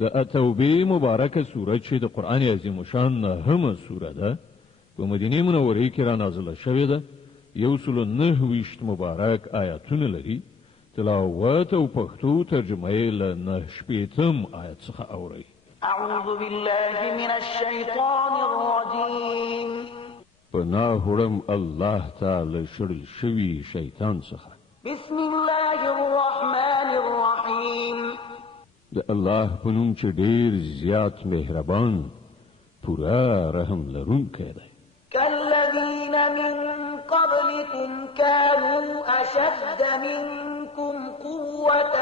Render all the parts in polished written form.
د التوبې مبارکه سوره چې د قرآن عظیم شان نهمه سوره ده په مدینه منوره کې را نازله شوې ده 129 مبارک آیاتونه لري تلاوت او پښتو ترجمه یې له 9 آیت څخه اوري اعوذ بالله من الشیطان الرجیم پناه وړم الله تعالی شړل شوی شیطان څخه بسم الله الرحمن الرحیم د الله په نوم چې ډیر زیات مهربان پورا رحم لرونکی دی كالذين من قبلكم كانوا أشد منكم قوة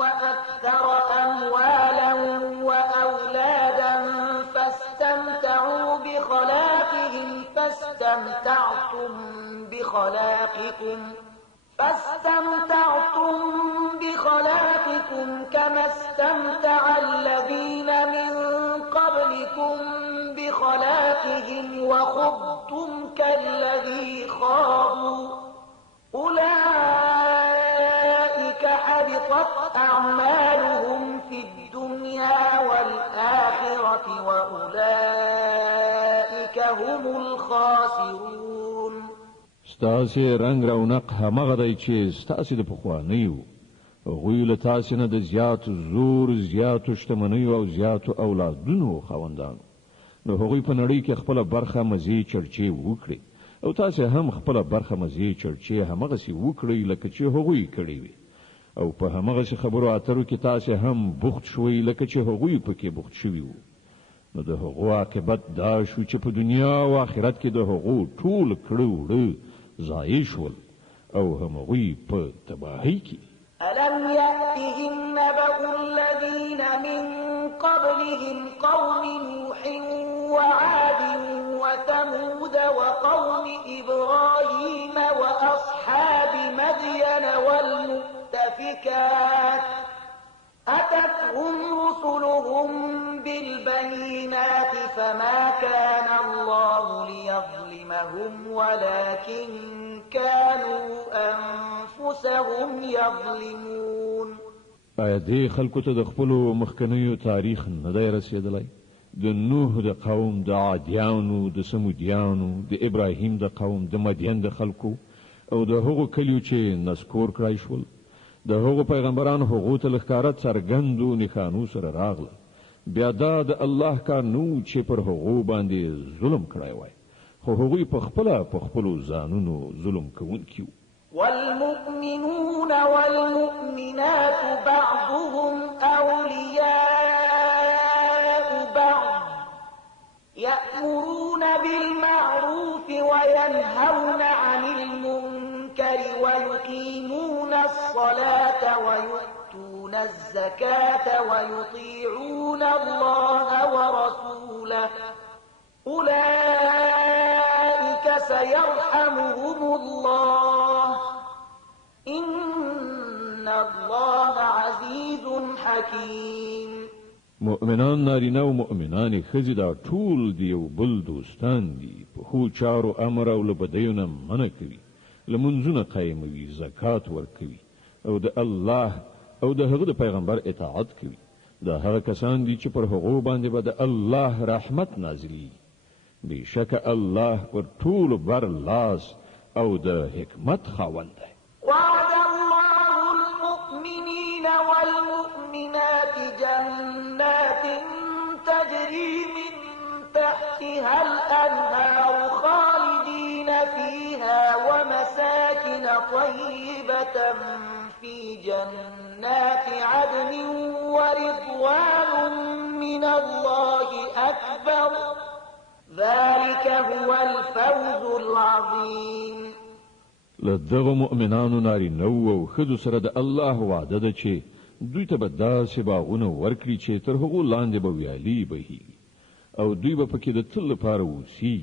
وأكثر أموالا وأولادا فاستمتعوا بخلاقكم كما استمتع الذين من قبلكم بخلاقهم وخضتم كالذي خاضوا أولئك حبطت أعمالهم في الدنيا والآخرة وأولئك هم الخاسرون ستاسي رنگ رونق همغه دی چې ستاسي د پخوانیو غوی له تاسو نه د زیات زور زیات شتمنیو او زیات اولادونو خوندانو نو هغوی په نړۍ کې خپل برخه مزي چرچی وکړي او تاسو هم خپل برخه مزي چرچی همغه سي وکړي لکه چې هغوی کړی وي او په همغه خبرو اترو کې تاسو هم بوخت شوي لکه چې هغوی پکې بوخت شوي وو نو د هغو عاقبت دا شو چې په دنیا او آخرت کې د هغو ټول کړو ضایع شول او همغوی په تباهی کې ألم يأتهم نبأ الذين من قبلهم قوم نوح وعاد وثمود وقوم إبراهيم وأصحاب مدين والمؤتفكات أتتهم رسلهم بالبينات فما كان الله ليظلمهم ولكن كانوا أنفسهم يظلمون آیا دې خلکو ته د خپل مخکنیو تاریخ نه دی رسیدلی د نوح د قوم د عادیانو د سمودیانو د ابراهیم د قوم د مدین د خلکو او د هغو کلیو چې نسکور کړای شول د هغو پیغمبرانو هغو ته لښکاره څرګندو نښانو سره راغله بیا دا د الله کار نو چې پر هغو باندې ظلم کړی وای خو هغوی په خپلو ځانونو ظلم کوونکي وو والمؤمنون والمؤمنات بعضهم أولياء بعض يأمرون بالمعروف وينهون عن المنكر ويقيمون الصلاة ويؤتون الزكاة ويطيعون الله ورسوله أولئك سيرحمهم الله إن الله عزيز حكيم مؤمنان نارینه او مؤمنان ښځې دا ټول د یو بل دوستان دي په ښو چارو امر او له بدیو نه منع کوي لمونځونه قایموي زکات ورکوي او د الله او د هغه د پیغمبر اطاعت کوي دا هغه کسان دي چې پر هغو باندې به د الله رحمت نازلي بشک الله پر ټول بر لاس او د حکمت خاوند دی وعد الله المؤمنين والمؤمنات جنات تجري من تحتها الأنهار خالدين فيها ومساكن طيبة في جنات عدن ورضوان من الله أكبر ذلك هو الفوز العظيم لدغه مؤمنانو نارینه او ښځو سره د الله وعده ده چې دوی ته به داسې باغونه ورکړي چې تر هغو لاندې به ویالې بهیږي او دوی به پکې د تل لپاره اوسي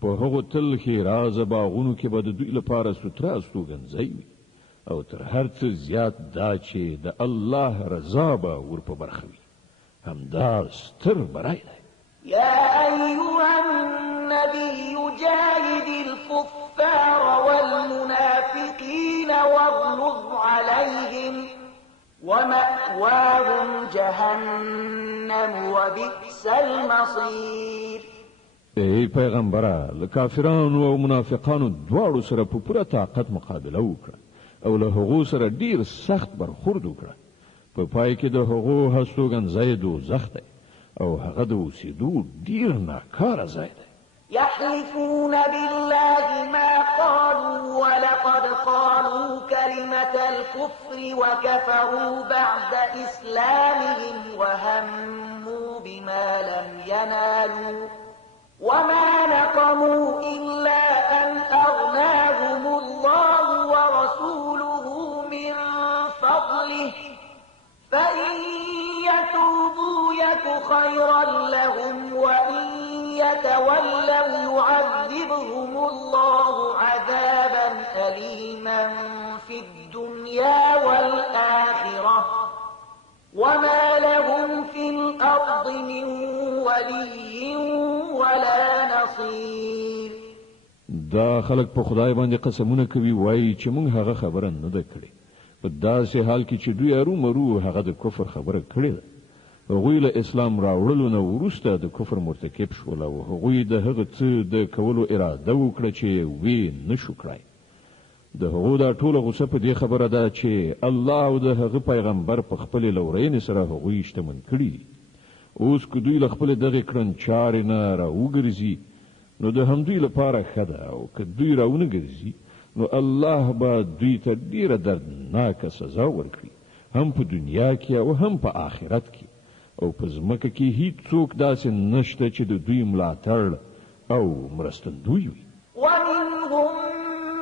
په هغو تل ښېرازه باغونو کې به د دوی لپاره ستره استوګنځی وي او تر هر څه زیات دا چې د الله رضا به ور په برخه وي همدا ستر بری دی يا أيها النبي جاهد الكفار والمنافقين واغلظ عليهم ومأواهم جهنم وبئس المصير. ای پیغمبره له کافرانو او منافقانو دواړو سره په پوره طاقت مقابله وکړه او له هغو سره ډیر سخت برخورد وکړه. په پای کې د هغو هستوګنځی دوزخ دی او هغه د اوسېدو ډیر ناکاره ځای دی. يحلفون بالله ما قالوا ولقد قالوا كلمة الكفر وكفروا بعد إسلامهم وهموا بما لم ينالوا وما نقموا إلا أن أغناهم الله ورسوله من فضله فإن يتوبوا يك خيرا لهم وإن يتولوا يعذبهم الله عذابا أليما في الدنيا والآخرة وما لهم في الأرض من ولي ولا نصير. دا خلق په خدای باندې قسمونه کوي وایي چې موږ هغه خبره نه ده کړې. په داسې حال کې چې دوی ارومرو هغه د کفر خبره کړې ده. هغوی له اسلام راوړلو نه وروسته د کفر مرتکب شول او هغوی د هغه څه د کولو اراده وکړه چې وی نشو کړای. د هغو دا ټوله غوسه په دې خبره ده چې الله او د هغه پیغمبر په خپل لورین سره هغوی شتمن کړي دي. اوس که دوی له خپل دغه کړنچارې نه راوګرځي نو د همدوی لپاره ښه ده او که دوی راونه ګرځي نو الله به دوی ته ډیره دردناکه سزا ورکړي هم په دنیا کې او هم په آخرت کې او په ځمکه کې هیڅ څوک داسې نشته چې د دوی ملاتړ او مرستندوی وي. ومنهم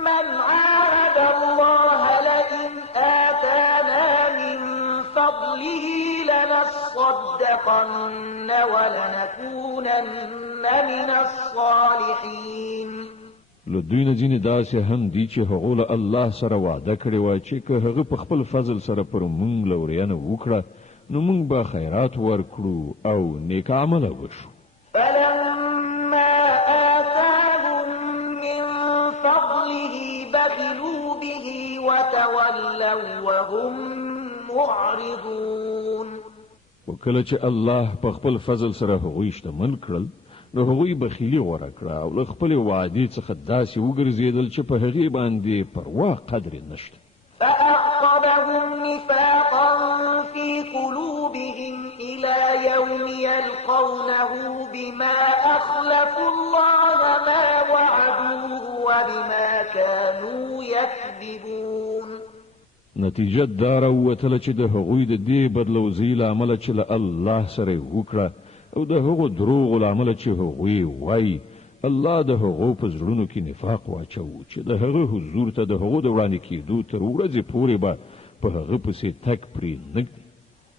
من عاهد الله لئن آتانا من فضله لنصدقن ولنكونن من الصالحين. له دوی نه ځینې داسې هم دي چې هغو له الله سره وعده کړې وه چې که هغه په خپل فضل سره پر موږ لورینه وکړه نو موږ به خیرات ورکړو او نیک عمله وشو. فلما آتاهم من فضله بخلوا به وتولوا وهم معرضون. وکله چې الله په خپل فضل سره هغوی شتمن کړل نو هغوی بخیلي غوره کړه او له خپلې وعدې څخه داسې وګرځېدل چې په هغې باندې پروا قدر نشته. فأعقبهم نفاقا في قلوبهم إلى يوم يلقونه بما أخلفوا الله ما وعدوه وبما كانوا يكذبون. نتیجه دا راووتله چې د هغوی د دې بدلوزۍ له امله چې له الله سره یې وکړه او د هغو دروغو له امله چې هغوی وایي الله د هغو په زړونو کې نفاق واچوو چې د هغه حضور ته د هغو د وړاندې کېدو تر ورځې پورې به په هغه پسې تګ پرې نږدي.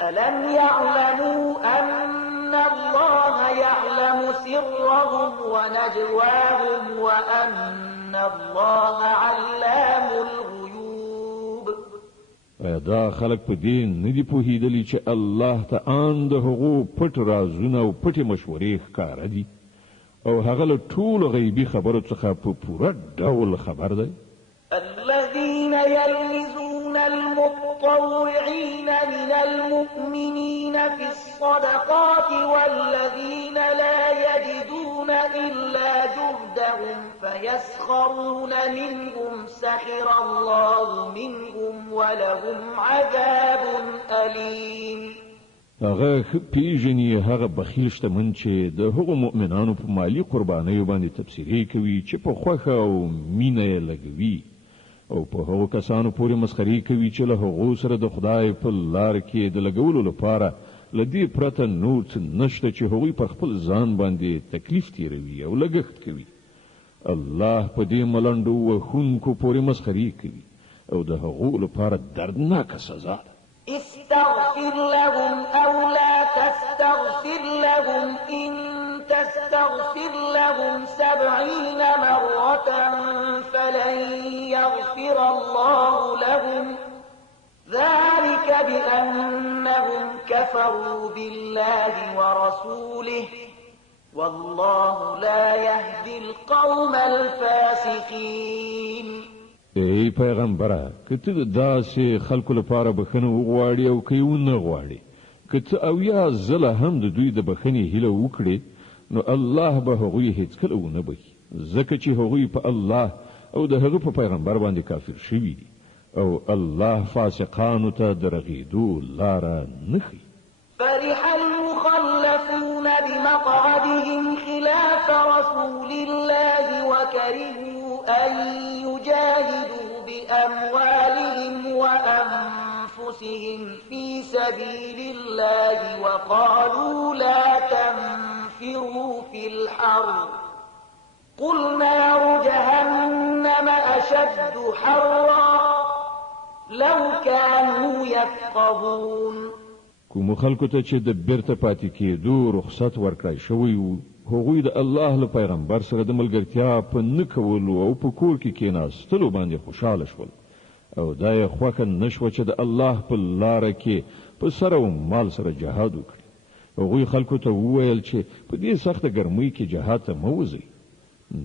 ألم يعلموا أن الله يعلم سرهم ونجواهم وأن الله علام الغيوب. دا خلق په دې نه دي پوهېدلي چې الله ته آن د هغو پټ رازونه او پټې مشورې ښکاره دي او هغه له ټولو غیبي خبرو څخه په پوره ډول خبر دی. الذين يلمزون المطوعين من المؤمنين في الصدقات والذين لا يجدون إلا جهدهم فيسخرون منهم سخر الله منهم ولهم عذاب أليم. هغه پیژني هغه بخیل شتمن چې د هغو مؤمنانو په مالی قربانیو باندې تبصرې کوي چې په خوښه او مینه یې لګوي او په هغو کسانو پورې مسخري کوي چې له هغو سره د خدای په لار کې د لګولو لپاره له دې پرته نور څه نشته چې هغوی پر خپل ځان باندې تکلیف تیروي او لګښت کوي. الله په دې ملنډو وښونکو پورې مسخري کوي او د هغو لپاره دردناکه سزا ده. استغفر لهم أو لا تستغفر لهم إن تستغفر لهم 70 مرة فلن يغفر الله لهم ذلك بأنهم كفروا بالله ورسوله والله لا يهدي القوم الفاسقين. ای پیغمبره که ته داسې خلکو لپاره بخښنه وغواړي او که یې ونه غواړي که ته اویا ځله هم د دوی د بخښنې هیله وکړې نو الله به هغوی هیڅکله ونه بخي ځکه چې هغوی په الله او د هغه په پیغمبر باندې کافر شوي دي او الله فاسقانو ته د رغېدو لاره نه ښیي. فرح المخلفون بمقعدهم خلاف رسول الله وكرهوا أن يجاهدوا بأموالهم وأنفسهم في سبيل الله وقالوا لا تنفروا في الحر قل نار جهنم أشد حرا لو كانوا يفقهون. کوم خلکو ته چې د بیرته پاتې کېدو رخصت ورکړای شوی وو هغوی د الله له پیغمبر سره د ملګرتیا په نه کولو او په کور کې کېناستلو باندې خوشاله شول او دا یې خوښه نشوه چې د الله په لاره کې په سر او مال سره جهاد وکړي. هغوی خلکو ته وویل چې په دې سخته ګرمۍ کې جهاد ته مه وځئ.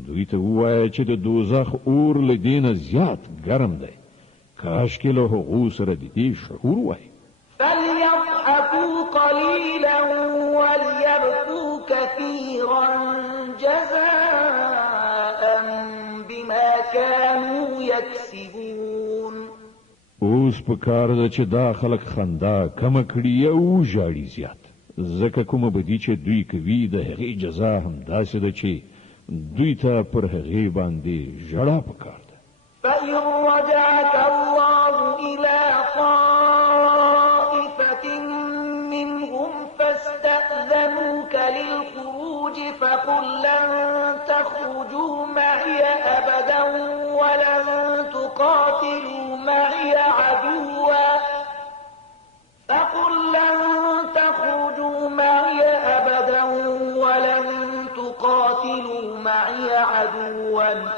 دوی ته ووایه چې د دوزخ اور له دې نه زیات ګرم دی. کاشکې له هغو سره د دې شعور وای. فليضحكوا قليلا وليبكوا كثيرا جزاء بما كانوا يكسبون. اوس په کار ده چې دا خلک خندا کم کړي او ژاړي زیات ځکه کومه بدی چې دوی کوي د هغې جزا هم داسې ده چې دوی ته پر هغې باندې ژړا پکار ده. فإن رجعك الله إلى طائفة منهم فاستأذنوك للخروج فقل لن تخرجوا معي أبدا ولن تقاتلوا معي عدوا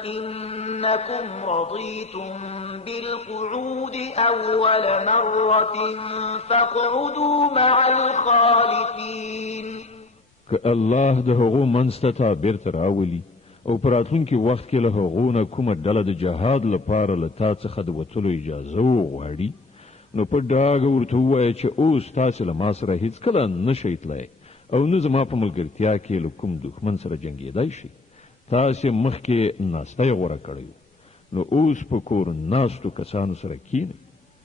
إنكم رضيتم بالقعود أول مرة فاقعدوا مع الخالفين. که الله د هغو منځته تعبیر تر راولي او پراتونکي وخت کې له هغو نه کومه ډله د جهاد لپاره له تا څخه د وتلو اجازه وغواړي نو په ډاګه ورته ووایه چې اوس تاسې له ما سره هیڅکله نشئ تللی او نه زما په ملګرتیا کې له کوم دښمن سره جنګېدی شي. تاسې مخکې ناستی غوره کړی نو اوس په کور ناستو کسانو سره کښېنئ.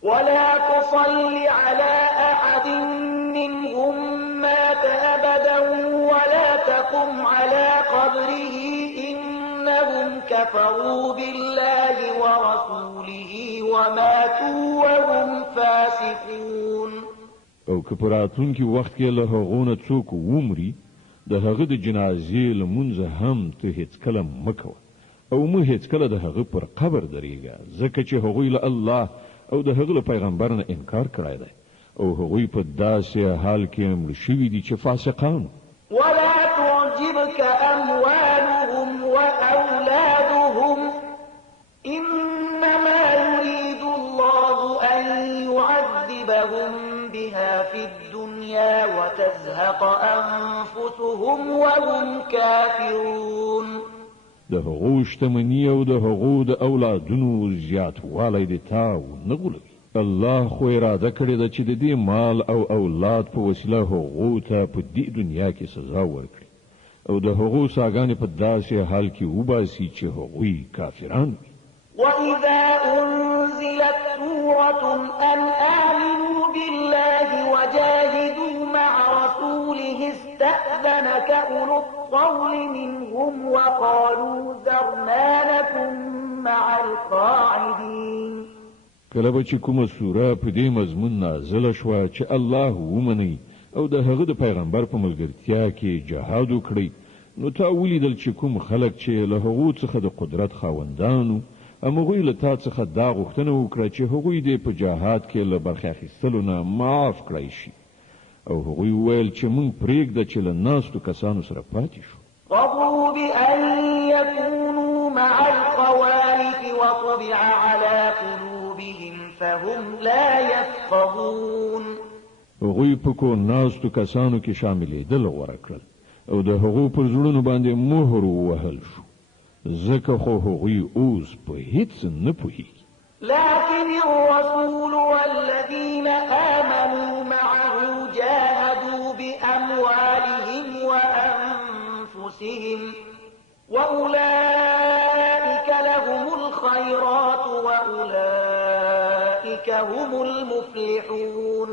ولا تصل على أحد منهم مات أبدا ولا تقم على قبره إنهم كفروا بالله ورسوله وماتوا وهم فاسقون. او که په راتلونکي وخت کې له هغو نه څوک ومري د هغه د جنازې لمونځه هم ته هیڅکله مه کوه او مه هیڅکله د هغه پر قبر درېږه ځکه چې هغوی له الله او د هغه له پیغمبر نه انکار کړی دی او هغوی په داسې حال کې مړه شوي دي چې فاسقان. ولا تعجبك أموالهم وأولادهم إنما يريد الله أن يعذبهم بها في الدنيا وتزهق أنفسهم وهم كافرون. د هغو شتمني او د هغو د اولادونو زیاتوالی د تا ونه غولوي. الله خو اراده کړې ده چې د دې مال او اولاد په وسیله هغو ته په دې دنیا کې سزا ورکړي او د هغو ساګانې په داسې حال کې وباسي چې هغوی کافران وي. وإذا أنزلت سورة أن آمنوا بالله وجاهدوا مع رسوله استأذنك أولو الطول منهم وقالوا ذرنا لكم مع القاعدين. کله به چې کومه سوره په دې مضمون نازله شوه چې الله ومني او د هغه د پیغمبر په ملګرتیا کې جهاد وکړي نو تا ولیدل چې کوم خلک چې له هغو څخه د قدرت خاوندانو هغوی له تا څخه دا غوښتنه وکړه چې هغوی دې په جهاد کې له برخې اخیستلو نه معاف کړی شي او هغوی وویل چې موږ پرېږده چې له ناستو کسانو سره پاتې شو. رضوا بأن يكونوا مع الخوالف وطبع على قلوبهم فهم لا يفقهون. هغوی په کور ناستو کسانو کې شاملېدل غوره کړل او د هغو پر زړونو باندې مهر ووهل شو ځکه خو هغوی اوس په هیڅ نه پوهېږي. لكن الرسول والذين آمنوا معه جاهدوا بأموالهم وأنفسهم وأولئك لهم الخيرات وأولئك هم المفلحون.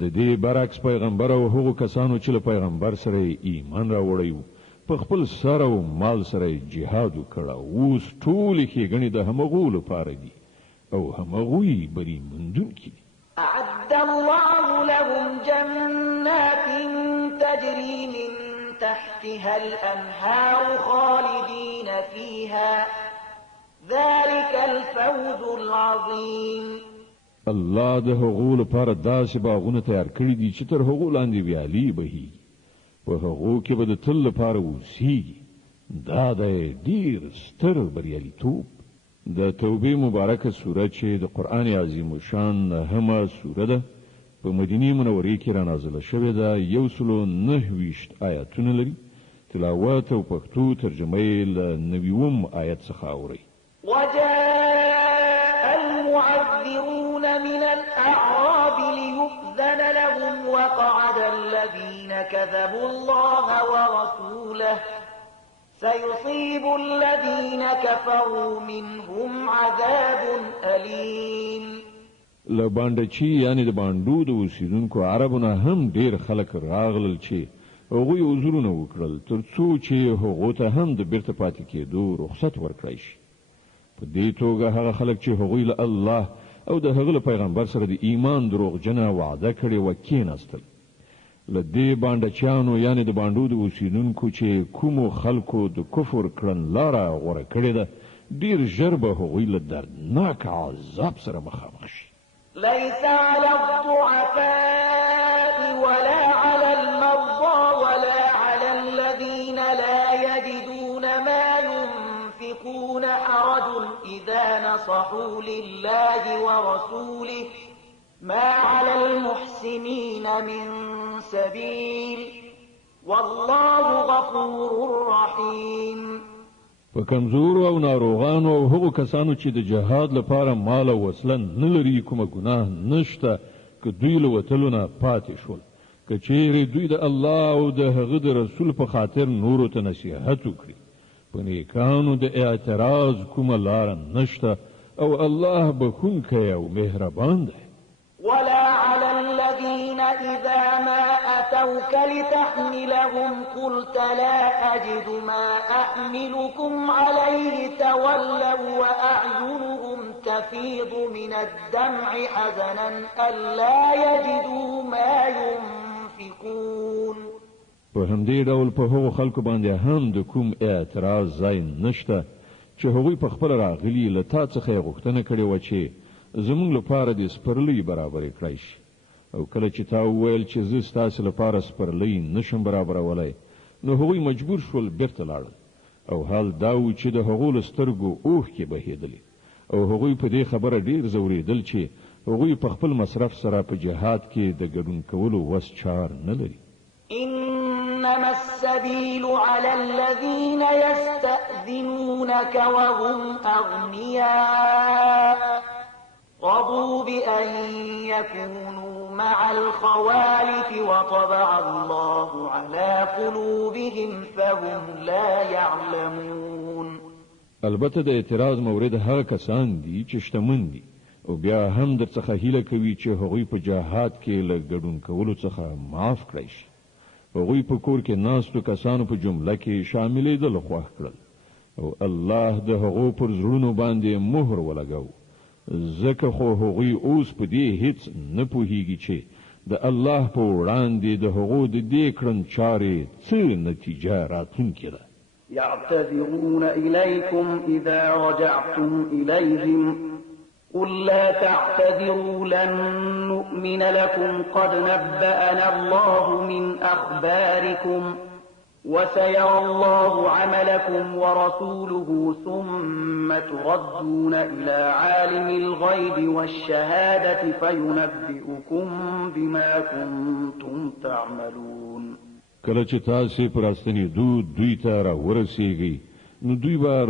د دې برعکس پیغمبر او هغو کسانو چې له پیغمبر سره ایمان راوړی وو په خپل سر او مال سره جهاد وکړ اوس ټول ښېګڼې د همغو لپاره دي او همغوی بری مندونکي دي. أعد الله لهم جنات تجري من تحتها الأنهار خالدين فيها ذلك الفوز العظيم. الله د هغو لپاره داسې باغونه تیار کړي دي چې تر هغو لاندې ویالې بهیږي په هغو کې به د تل لپاره اوسیږي. دا د ډېر ستر بریالیتوب. د توبې مبارکه سوره چې د قرآن عظیم شان همه سوره ده په مدینه منورې کې را نازله شوې ده 129 آیاتونه لري. تلاوت او پښتو ترجمه یې له 90 آیت څخه اوري. وجاء المعذرون من الأعراب ليؤذن لهم وقعد الذين كذبوا الله ورسوله سيصيب الذين كفروا منهم عذاب أليم. لباندچی یعنی د باندو د اوسیدونکو عربونه هم ډیر خلک راغلل چې هغوی عذرونه وکړل ترڅو چې هغو ته هم د بیرته پاتې کېدو رخصت ورکړی شي. په دې توګه هغه خلک چې هغوی له الله او د هغه پیغمبر سره د ایمان دروغجنه وعده کړې و کېناستل. له دې باندچیانو یعنی د باندو د اوسیدونکو چې کومو خلکو د کفر کړنلاره غوره کړې ده ډیر ژر به هغوی له دردناک عذاب سره مخامخ شي. ليس على الضعفاء ولا على المرضى ولا على الذين لا يجدون ما ينفقون حرج إذا نصحوا لله ورسوله ما على المحسنين من سبيل والله غفور رحيم. په کمزورو او ناروغانو او هغو کسانو چې د جهاد لپاره مال او وسله نه لري کومه ګناه نشته که دوی له وتلو نه پاتې شول که چیرې دوی د الله او د هغه د رسول په خاطر نورو ته نصیحت وکړي په نیکانو د اعتراض کومه لاره نشته او الله بخونکی او مهربان دی. ولا على الذين إذا ما أتوك لتحملهم قلت لا أجد ما أحملكم عليه تولوا وأعينهم تفيض من الدمع حزنا ألا يجدوا ما ينفقون. په همدې ډول په هغو خلکو باندې هم د کوم اعتراض ځای نشته چې هغوی په خپل راغلي له تا څخه یې غوښتنه کړې وه چې زمونږ لپاره د سپرلۍ برابرې کړی شي او کله چې تا وویل چې زه ستاسې لپاره سپرلۍ نشم برابرولای نو هغوی مجبور شول بیرته لاړل او حال دا و چې د هغو له سترګو اوښکې بهېدلې او هغوی په دې خبره ډېر ځورېدل چې هغوی په خپل مصرف سره په جهاد کې د ګډون کولو وس چار نه لري. إنما السبيل على الذين يستأذنونك وهم أغنياء رضوا بأن يكونوا مع الخوالف وطبع الله على قلوبهم فهم لا يعلمون. البته د اعتراض مورد هغه کسان دي چې شتمن دي او بیا هم در څخه هیله کوي چې هغوی په جهاد کې له ګډون کولو څخه معاف کړی شي. هغوی په کور کې ناستو کسانو په جمله کې شاملېدل خوښ کړل او الله د هغو پر زړونو باندې مهر ولګاو ځکه خو هغوی اوس په دې هیڅ نه پوهیږي چې د الله په وړاندې د هغو د دې کړنچارې څه نتیجه راتلونکې ده. يعتذرون إليكم إذا رجعتم إليهم قل لا تعتذروا لن نؤمن لكم قد نبأنا الله من أخباركم وسيرى الله عملكم ورسوله ثم تردون إلى عالم الغيب والشهادة فينبئكم بما كنتم تعملون. کله چې تاسو پر استنیدو دوی ته را ورسیږئ نو دوی به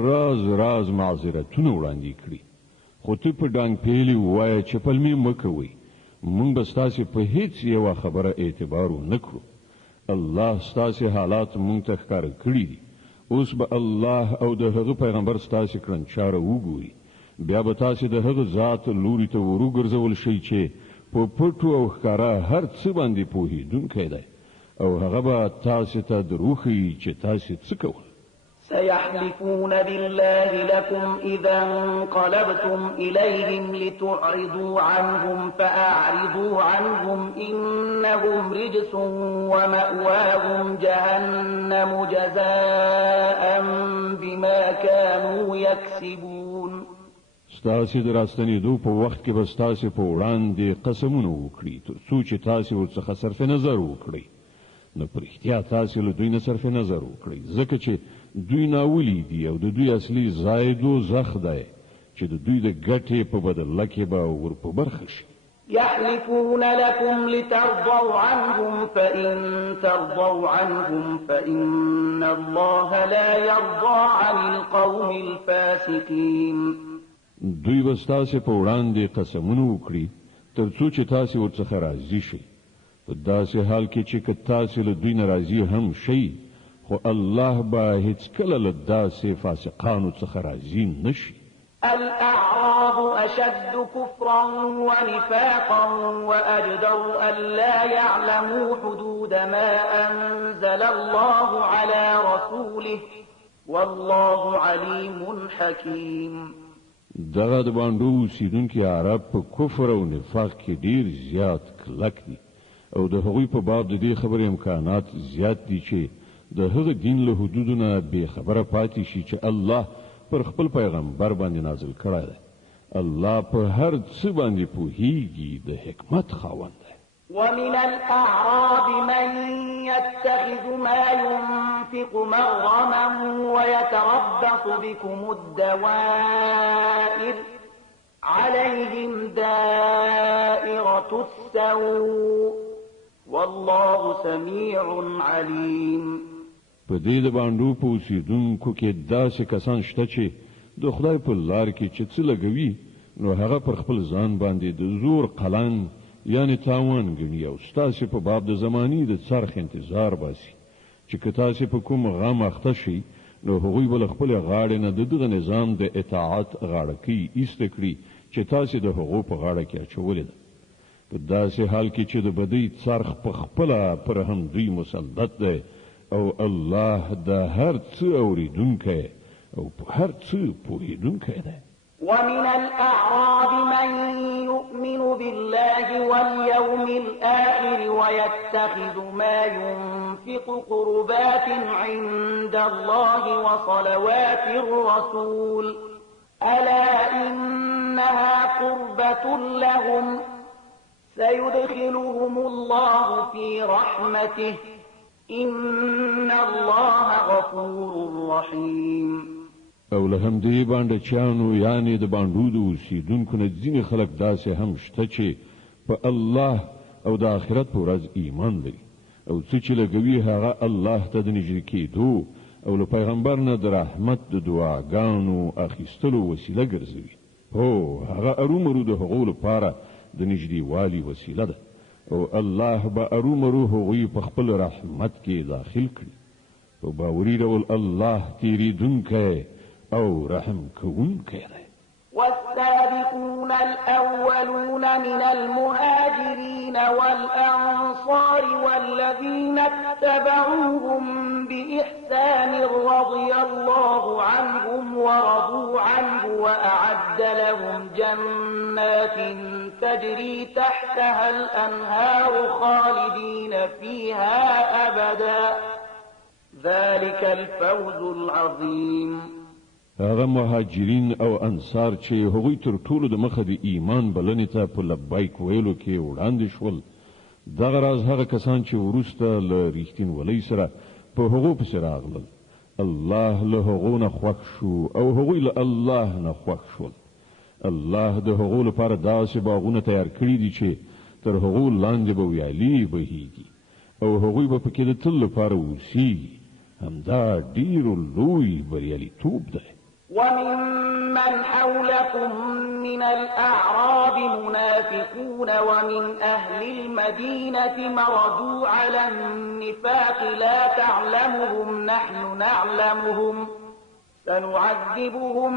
راز معذرتونه وړاندې کړي خو ته په ډانګ پیلي ووایه چې پلمې مه کوئ، موږ به ستاسې په هیڅ یوه خبره اعتبار ونه کړو. الله ستاسې حالات موږ ته ښکاره کړي دي. اوس به الله او د هغه پیغمبر ستاسې کړنچاره وګوري، بیا به تاسې د هغه ذات لوري ته وروګرځول شئ چې په پټو او ښکاره هر څه باندې پوهېدونکی دی، او هغه به تاسې ته دروښیي چې تاسې څه کول. سيحلفون بالله لكم إذا انقلبتم إليهم لتعرضوا عنهم فأعرضوا عنهم إنهم رجس ومأواهم جهنم جزاء بما كانوا يكسبون. ستاسې د راستنېدو په وخت کې به ستاسې په وړاندې قسمونه وکړي تر څو چې تاسې ورڅخه صرف نظر وکړئ. نو په رښتیا تاسې له دوی نه صرف نظر وکړئ، ځکه چې دوی ناولي دي او د دوی اصلي ځای دوزخ دی چې د دوی د ګټې په بدله کې به ور په برخه شي. يحلفون لكم لترضوا عنهم فإن ترضوا عنهم فإن الله لا يرضى عن القوم الفاسقين. دوی به ستاسې په وړاندې قسمونه وکړي تر څو چې تاسې ورڅخه راضي شئ، په داسې حال کې چې که تاسې له دوی نه راضي هم شئ، خو الله به هیڅکله له داسې فاسقانو څخه راضي نشي. الأعراب أشد كفرا ونفاقا وأجدر ألا يعلموا حدود ما أنزل الله على رسوله والله عليم حكيم. دغه د باندې اوسیدونکي عرب په کفر او نفاق کې ډیر زیات کلک دي، او د هغوی په باب د دې خبرې امکانات زیات دي چې د هغه دین له حدودونه بې خبره پاتې شي چې الله پر خپل پیغمبر باندې نازل کړی دی. الله په هر څه باندې پوهیږي، د حکمت خاوند دی. ومن الأعراب من يتخذ ما ينفق مغرما ويتربص بكم الدوائر عليهم دائرة السوء والله سميع عليم. په دې د باندې په اوسیدونکو کې داسې کسان شته چې د خدای په لار کې چې څه لګوي نو هغه پر خپل ځان باندې د زور قلن یعنی تاوان ګڼي، او ستاسې په باب د زمانی د څرخ انتظار باسي چې که تاسې په کوم غم اخته شي نو هغوی به له خپلې غاړې نه د دغه نظام د اطاعت غاړکۍ ایسته کړي چې تاسې د هغو په غاړه کې اچولې ده. په داسې حال کې چې د بدۍ څرخ په خپله پر هم دوی مسلط دی، او الله د هر څه اوریدونکی او په هر څه پوهیدونکی دی. ومن الأعراب من يؤمن بالله واليوم الآخر ويتخذ ما ينفق قربات عند الله وصلوات الرسول ألا إنها قربة لهم سيدخلهم الله في رحمته إن الله غفور رحيم. او له همدې باندې چانو یعنی د باندې د اوسیدونکو نه ځینې خلک داسې هم شته چې په الله او د آخرت په ورځ ایمان لري، او څه چې لګوي هغه الله ته د نږدې کېدو او له پیغمبر نه د رحمت د دعاګانو اخیستلو وسیله ګرځوي. هو هغه ارومرو د هغو لپاره د نږدې والي وسیله ده، او الله به ارومرو هغوی په خپل رحمت کې داخل کړي. په باوري ډول الله تیریدونکی او رحم کوونکی دی. والسابقون الأولون من المهاجرين والأنصار والذين اتبعوهم بإحسان رضي الله عنهم ورضوا عنه وأعد لهم جنات تجري تحتها الأنهار خالدين فيها أبدا ذلك الفوز العظيم. هغه مهاجرین او انصار چې هغوی تر ټولو د مخه د ایمان بلنې ته په لبیک ویلو کې وړاندې شول، دغه راز هغه کسان چې وروسته له ریښتینولۍ سره په هغو پسې راغلل، الله له هغو نه خوښ شو او هغوی له الله نه خوښ شول. الله د هغو لپاره داسې باغونه تیار کړي دي چې تر هغو لاندې به ویالې بهیږي او هغوی به پکې د تل لپاره اوسیږي. همدا ډېر لوی بریالیتوب دی. وممن حولكم من الأعراب منافقون ومن أهل المدينة مردوا على النفاق لا تعلمهم نحن نعلمهم سنعذبهم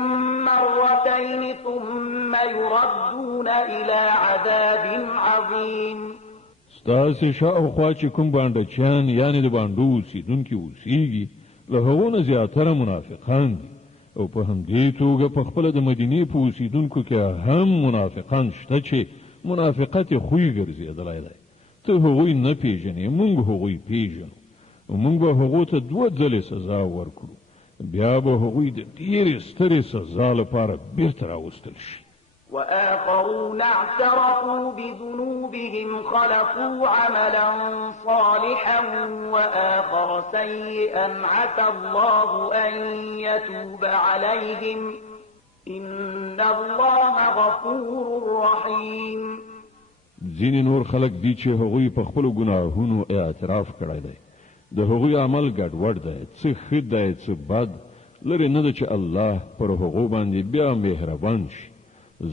مرتين ثم يردون إلى عذاب عظيم. ستاسې شاوخوا چې کوم بانډچیان یعنې د بانډو اوسېدونکي اوسېږي له هغو نه زیاتره منافقان دي او په همدې توګه په خپله د مدینې په اوسېدونکو کې هم منافقان شته چې منافقت یې خوی ګرځېدلی دی. ته هغوی نه پیژنې، موږ هغوی پیژنو او موږ به هغو ته 2 ځلې سزا ورکړو، بیا به هغوی د ډېرې سترې سزا لپاره بیرته راوستل شي. وآخرون اعترفوا بذنوبهم خلقوا عملا صالحا وآخر سيئا عسى الله أن يتوب عليهم إن الله غفور رحيم. ځینې نور خلک دي چې هغوی په خپلو ګناهونو اعتراف کړی دی، د هغوی عمل ګډوډ دی، څه ښه دی څه بد، لرې نه ده چې الله پر هغو باندې بیا مهربان شي،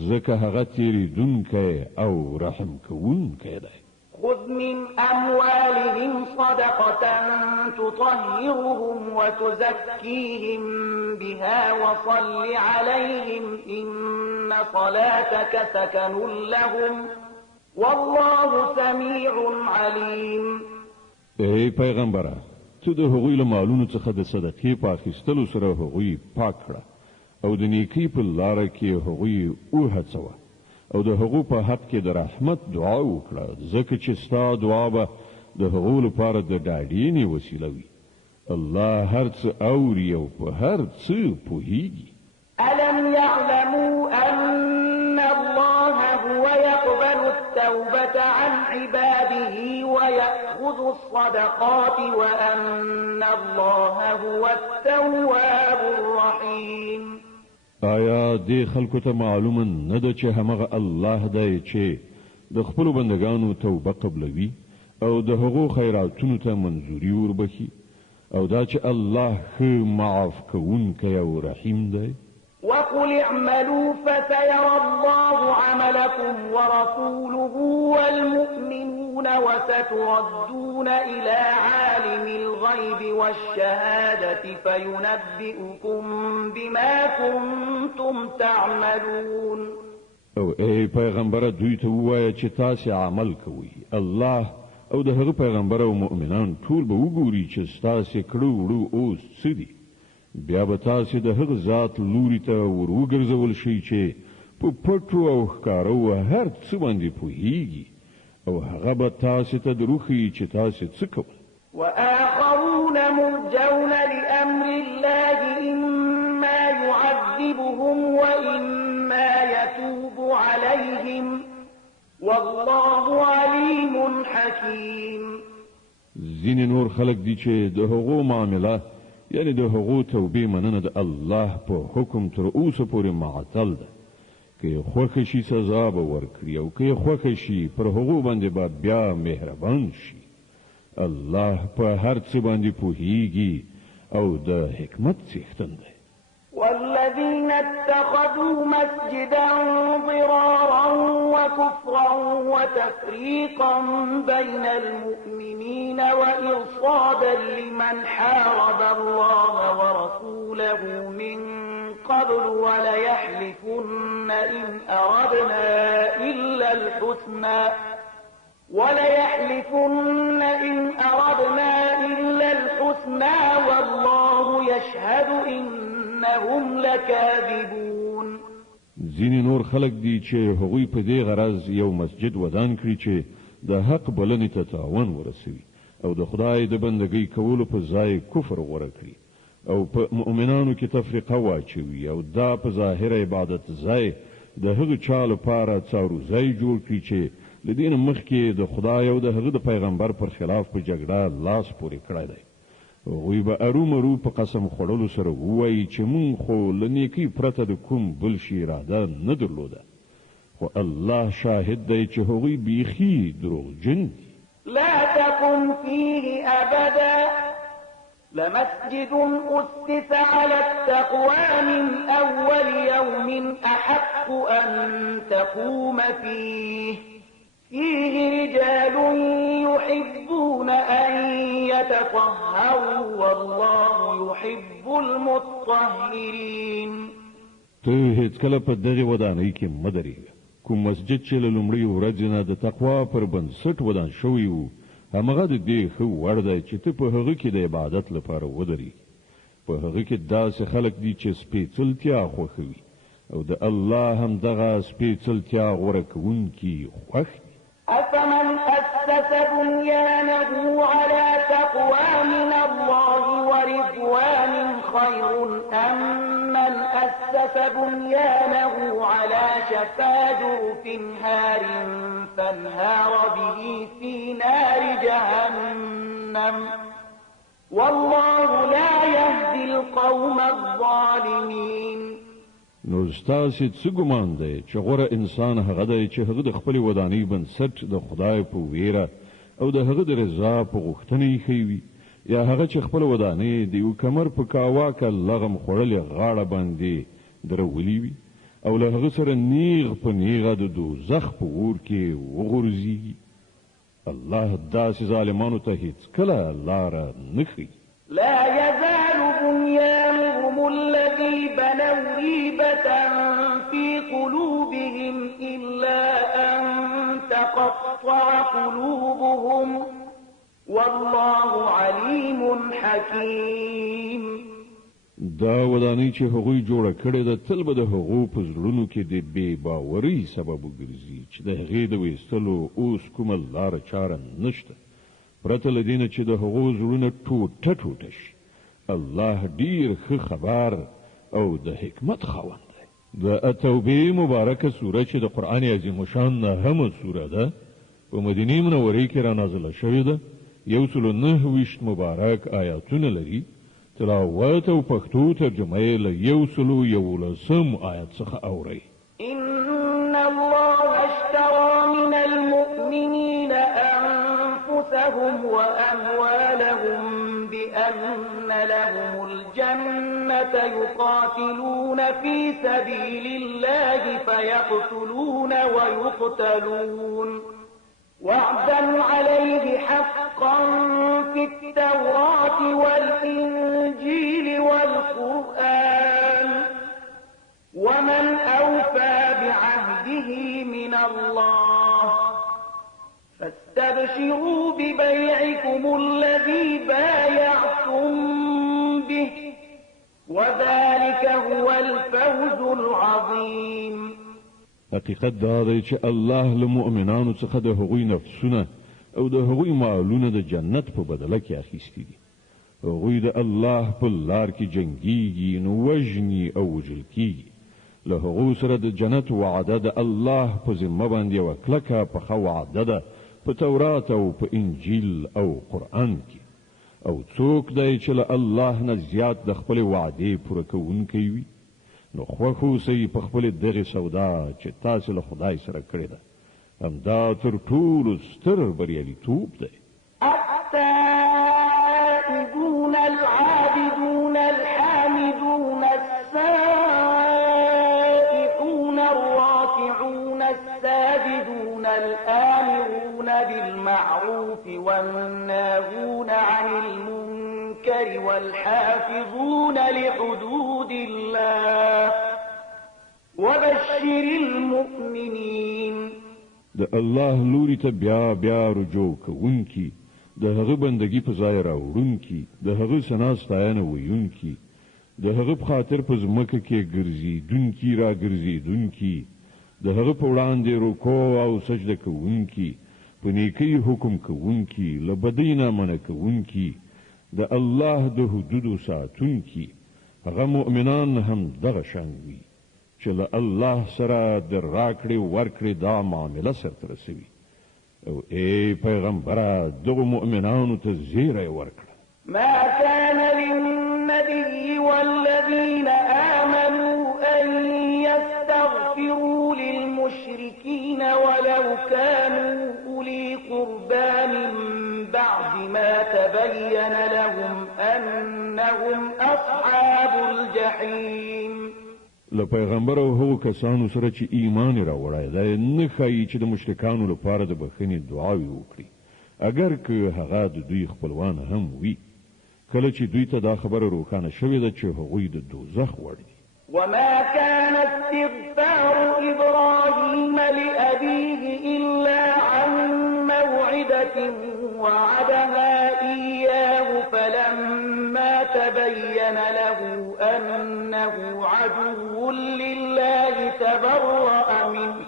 ځکه هغه تیریدونکی او رحم کوونکی دی. خذ من أموالهم صدقة تطهرهم وتزكيهم بها وصل عليهم إن صلاتك سكن لهم والله سميع عليم. ای پیغمبره، ته د هغوی له مالونو څخه د صدقې په اخیستلو سره هغوی پاک کړه او د نیکی په لاره کې هغوی وهڅوه او د هغو په حق کې د رحمت دعا وکړه، ځکه چې ستا دعا به د هغو لپاره د ډاډینې وسیله وي. الله هر څه اوري او په هر څه پوهیږي. ألم يعلموا أن الله هو يقبل التوبة عن عباده ويأخذ الصدقات وأن الله هو التواب الرحيم. آیا دې خلکو ته معلومه نه ده چې همغه الله دی چې د خپلو بندگانو توبه قبلوي او د هغو خیراتونو ته منظوري وربخي او دا چې الله ښه معاف کوونکی او رحیم دی؟ وقل اعملوا فسيرى الله عملكم ورسوله والمؤمنون وستردون إلى عالم الغيب والشهادة فينبئكم بما كنتم تعملون. او ای پیغمبر دوی ته ووایه چې تاسې عمل کوئ، الله او د هغه پیغمبر او مؤمنان ټول به وګوري چې ستاسې کړو وړو اوس څه دي، بیا به تاسې د هغه ذات لوري ته ور وګرځول شئ چې په پټو او ښکارو هر څه باندې پوهیږي او هغه به تاسې ته دروښیي چې تاسې څه کوئ. وآخرون مرجون لأمر الله إما يعذبهم وإما يتوب عليهم والله عليم حكيم. ځینې نور خلک دي چې د هغو معامله یعنی د هغو توبې مننه د الله په حکم تر اوسه پورې معطل ده، که خوښه شي سزا به ورکړي او که خوښه شي پر هغو باندې به بیا مهربان شي. الله په هر څه باندې پوهیږي او د حکمت څښتن دی. والذين اتخذوا مسجدا ضرارا وكفرا وتفريقا بين المؤمنين وإرصادا لمن حارب الله ورسوله من قبل وليحلفن إن أردنا إلا الحسنى والله يشهد إنهم لكاذبون. ځینې نور خلک دي چې هغوی په دې غرض یو مسجد ودان کړي چې د حق بلنې ته تاوان ورسوي او د خدای د بندګۍ کولو په ځای کفر غوره کړي او په مؤمنانو کې تفریقه واچوي او دا په ظاهر عبادت ځای د هغه چا لپاره څارو ځای جوړ کړي چې له دې نه مخکې د خدای او د هغه د پیغمبر پر خلاف په جګړه لاس پورې کړی دی. هغوی به ارومرو په قسم خوړلو سره ووایي چې مونږ خو له نیکۍ پرته د کوم بل شي اراده نه درلوده، خو الله شاهد دی چې هغوی بیخي دروغجن دي. لا تقم فيه أبدا لمسجد أسس على التقوى من أول يوم أحق أن تقوم فيه رجال يحبون أن يتطهروا والله يحب المطهرين. ته هیڅ کله په دغه ودانۍ کې مدرېږه. کوم مسجد چې له لومړۍ ورځې نه د تقوا پر بنسټ ودان شوی وو همغه د دې ښه وړ دی چې ته په هغه کې د عبادت لپاره ودرېږې. په هغه کې داسې خلک دي چې سپېڅلتیا خوښوي او د الله همدغه سپېڅلتیا غوره کوونکي خوښ دي. أفمن أسس بنيانه على تقوى من الله ورضوان خير أم من أسس بنيانه على شفا جرف هار فانهار به في نار جهنم والله لا يهدي القوم الظالمين. نو ستاسې څه ګمان دی چې غوره انسان هغه دی چې هغه د خپلې ودانۍ بنسټ د خدای په ویره او د هغه د رضا په غوښتنه ایښی وي یا هغه چې خپله ودانۍ د یو کمر په کاواکه لغم خوړلې غاړه باندې درولي وي او له هغه سره نیغ په نیغه د دوزخ په اور کې وغورځېږي. الله داسې ظالمانو ته هیڅکله لاره نه ښیي. لا يزال بنيانهم الذي بنوا ريبة في قلوبهم إلا أن تقطع قلوبهم والله عليم حكيم. دا ودانۍ چې هغوی جوړه کړې ده تل به د هغو په زړونو کې د بې باورۍ سبب وګرځي چې د هغې د ویستلو اوس کومه لاره چاره نشته پرته له دې نه چې د هغو زړونه ټوټه ټوټه شي. الله ډیر ښه خبر او د حکمت خاوند دی. د التوبې مبارکه سوره چې د قرآن عظیم شان نهمه سوره ده په مدینه منورې کې را نازله شوې ده. 129 مبارک آیاتونه لري. تلاوت او پښتو ترجمه یې له 111 آیت څخه اورئ. إن الله اشترى من المؤمنين أنفسهم وأموالهم بأن لهم الجنة يقاتلون في سبيل الله فيقتلون ويقتلون وعدا عليه حقا في التوراة والإنجيل والقرآن ومن أوفى بعهده من الله فاستبشروا ببيعكم الذي بايعتم به وذلك هو الفوز العظيم. حقیقت دا دی چې الله له مؤمنانو څخه د هغوی نفسونه او د هغوی مالونه د جنت په بدله کې اخیستي دي. هغوی د الله په لار کې جنګیږي نو وژني او وژل کیږي. له هغو سره د جنت وعده د الله په ذمه باندې یوه کلکه پخه وعده ده په تورات او په انجیل او قرآن کې. او څوک دی چې له الله نه زیات د خپلې وعدې پوره کوونکی وي نو خوښ اوسئ په خپلې دغې سودا چې تاسې له خدای سره کړې ده. همدا تر ټولو ستر بریالیتوب دی. التائبون العابدون الحامدون السائحون الراكعون الساجدون الآمرون بالمعروف والناهون عن المنكر والحافظون لحدود الله وبشر المؤمنين. د الله لوري ته بیا بیا رجوع کوونکی، د هغه بندگی په ځای راوړونکی، د هغه ثنا ستاینه ویونکی، د هغه په خاطر په ځمکه کې ګرځېدونکي را ګرځېدونکي، د هغه په وړاندې رکوع او سجده کوونکی، په نیکۍ حکم کوونکی، له بدۍ نه منع کوونکی، د الله د حدودو ساتونکی. هغه مؤمنان هم دغه شان وي چې له الله سره د راکړې ورکړې دا معامله سرته رسوي. او ای پیغمبره دغه مؤمنانو ته زیری ورکړه. ما كان للنبي والذين آمنوا أن يستغفروا للمشركين ولو كانوا أولي قربى من بعد ما فلما تبين لهم أنهم أصحاب الجحيم. له پیغمبر او هغو کسانو سره چې ایمان راوړی دا نه ښایي چې د مشرکانو لپاره د بخښنې دعاوې وکړي اگر که هغه د دوی خپلوان هم وي کله چې دوی ته دا خبره روښانه شوې ده چې هغوی د دوزخ وړ دي. وما كان استغفار إبراهيم لأبيه إلا عن موعدة وعدها إياه فلما تبين له أنه عدو لله تبرأ منه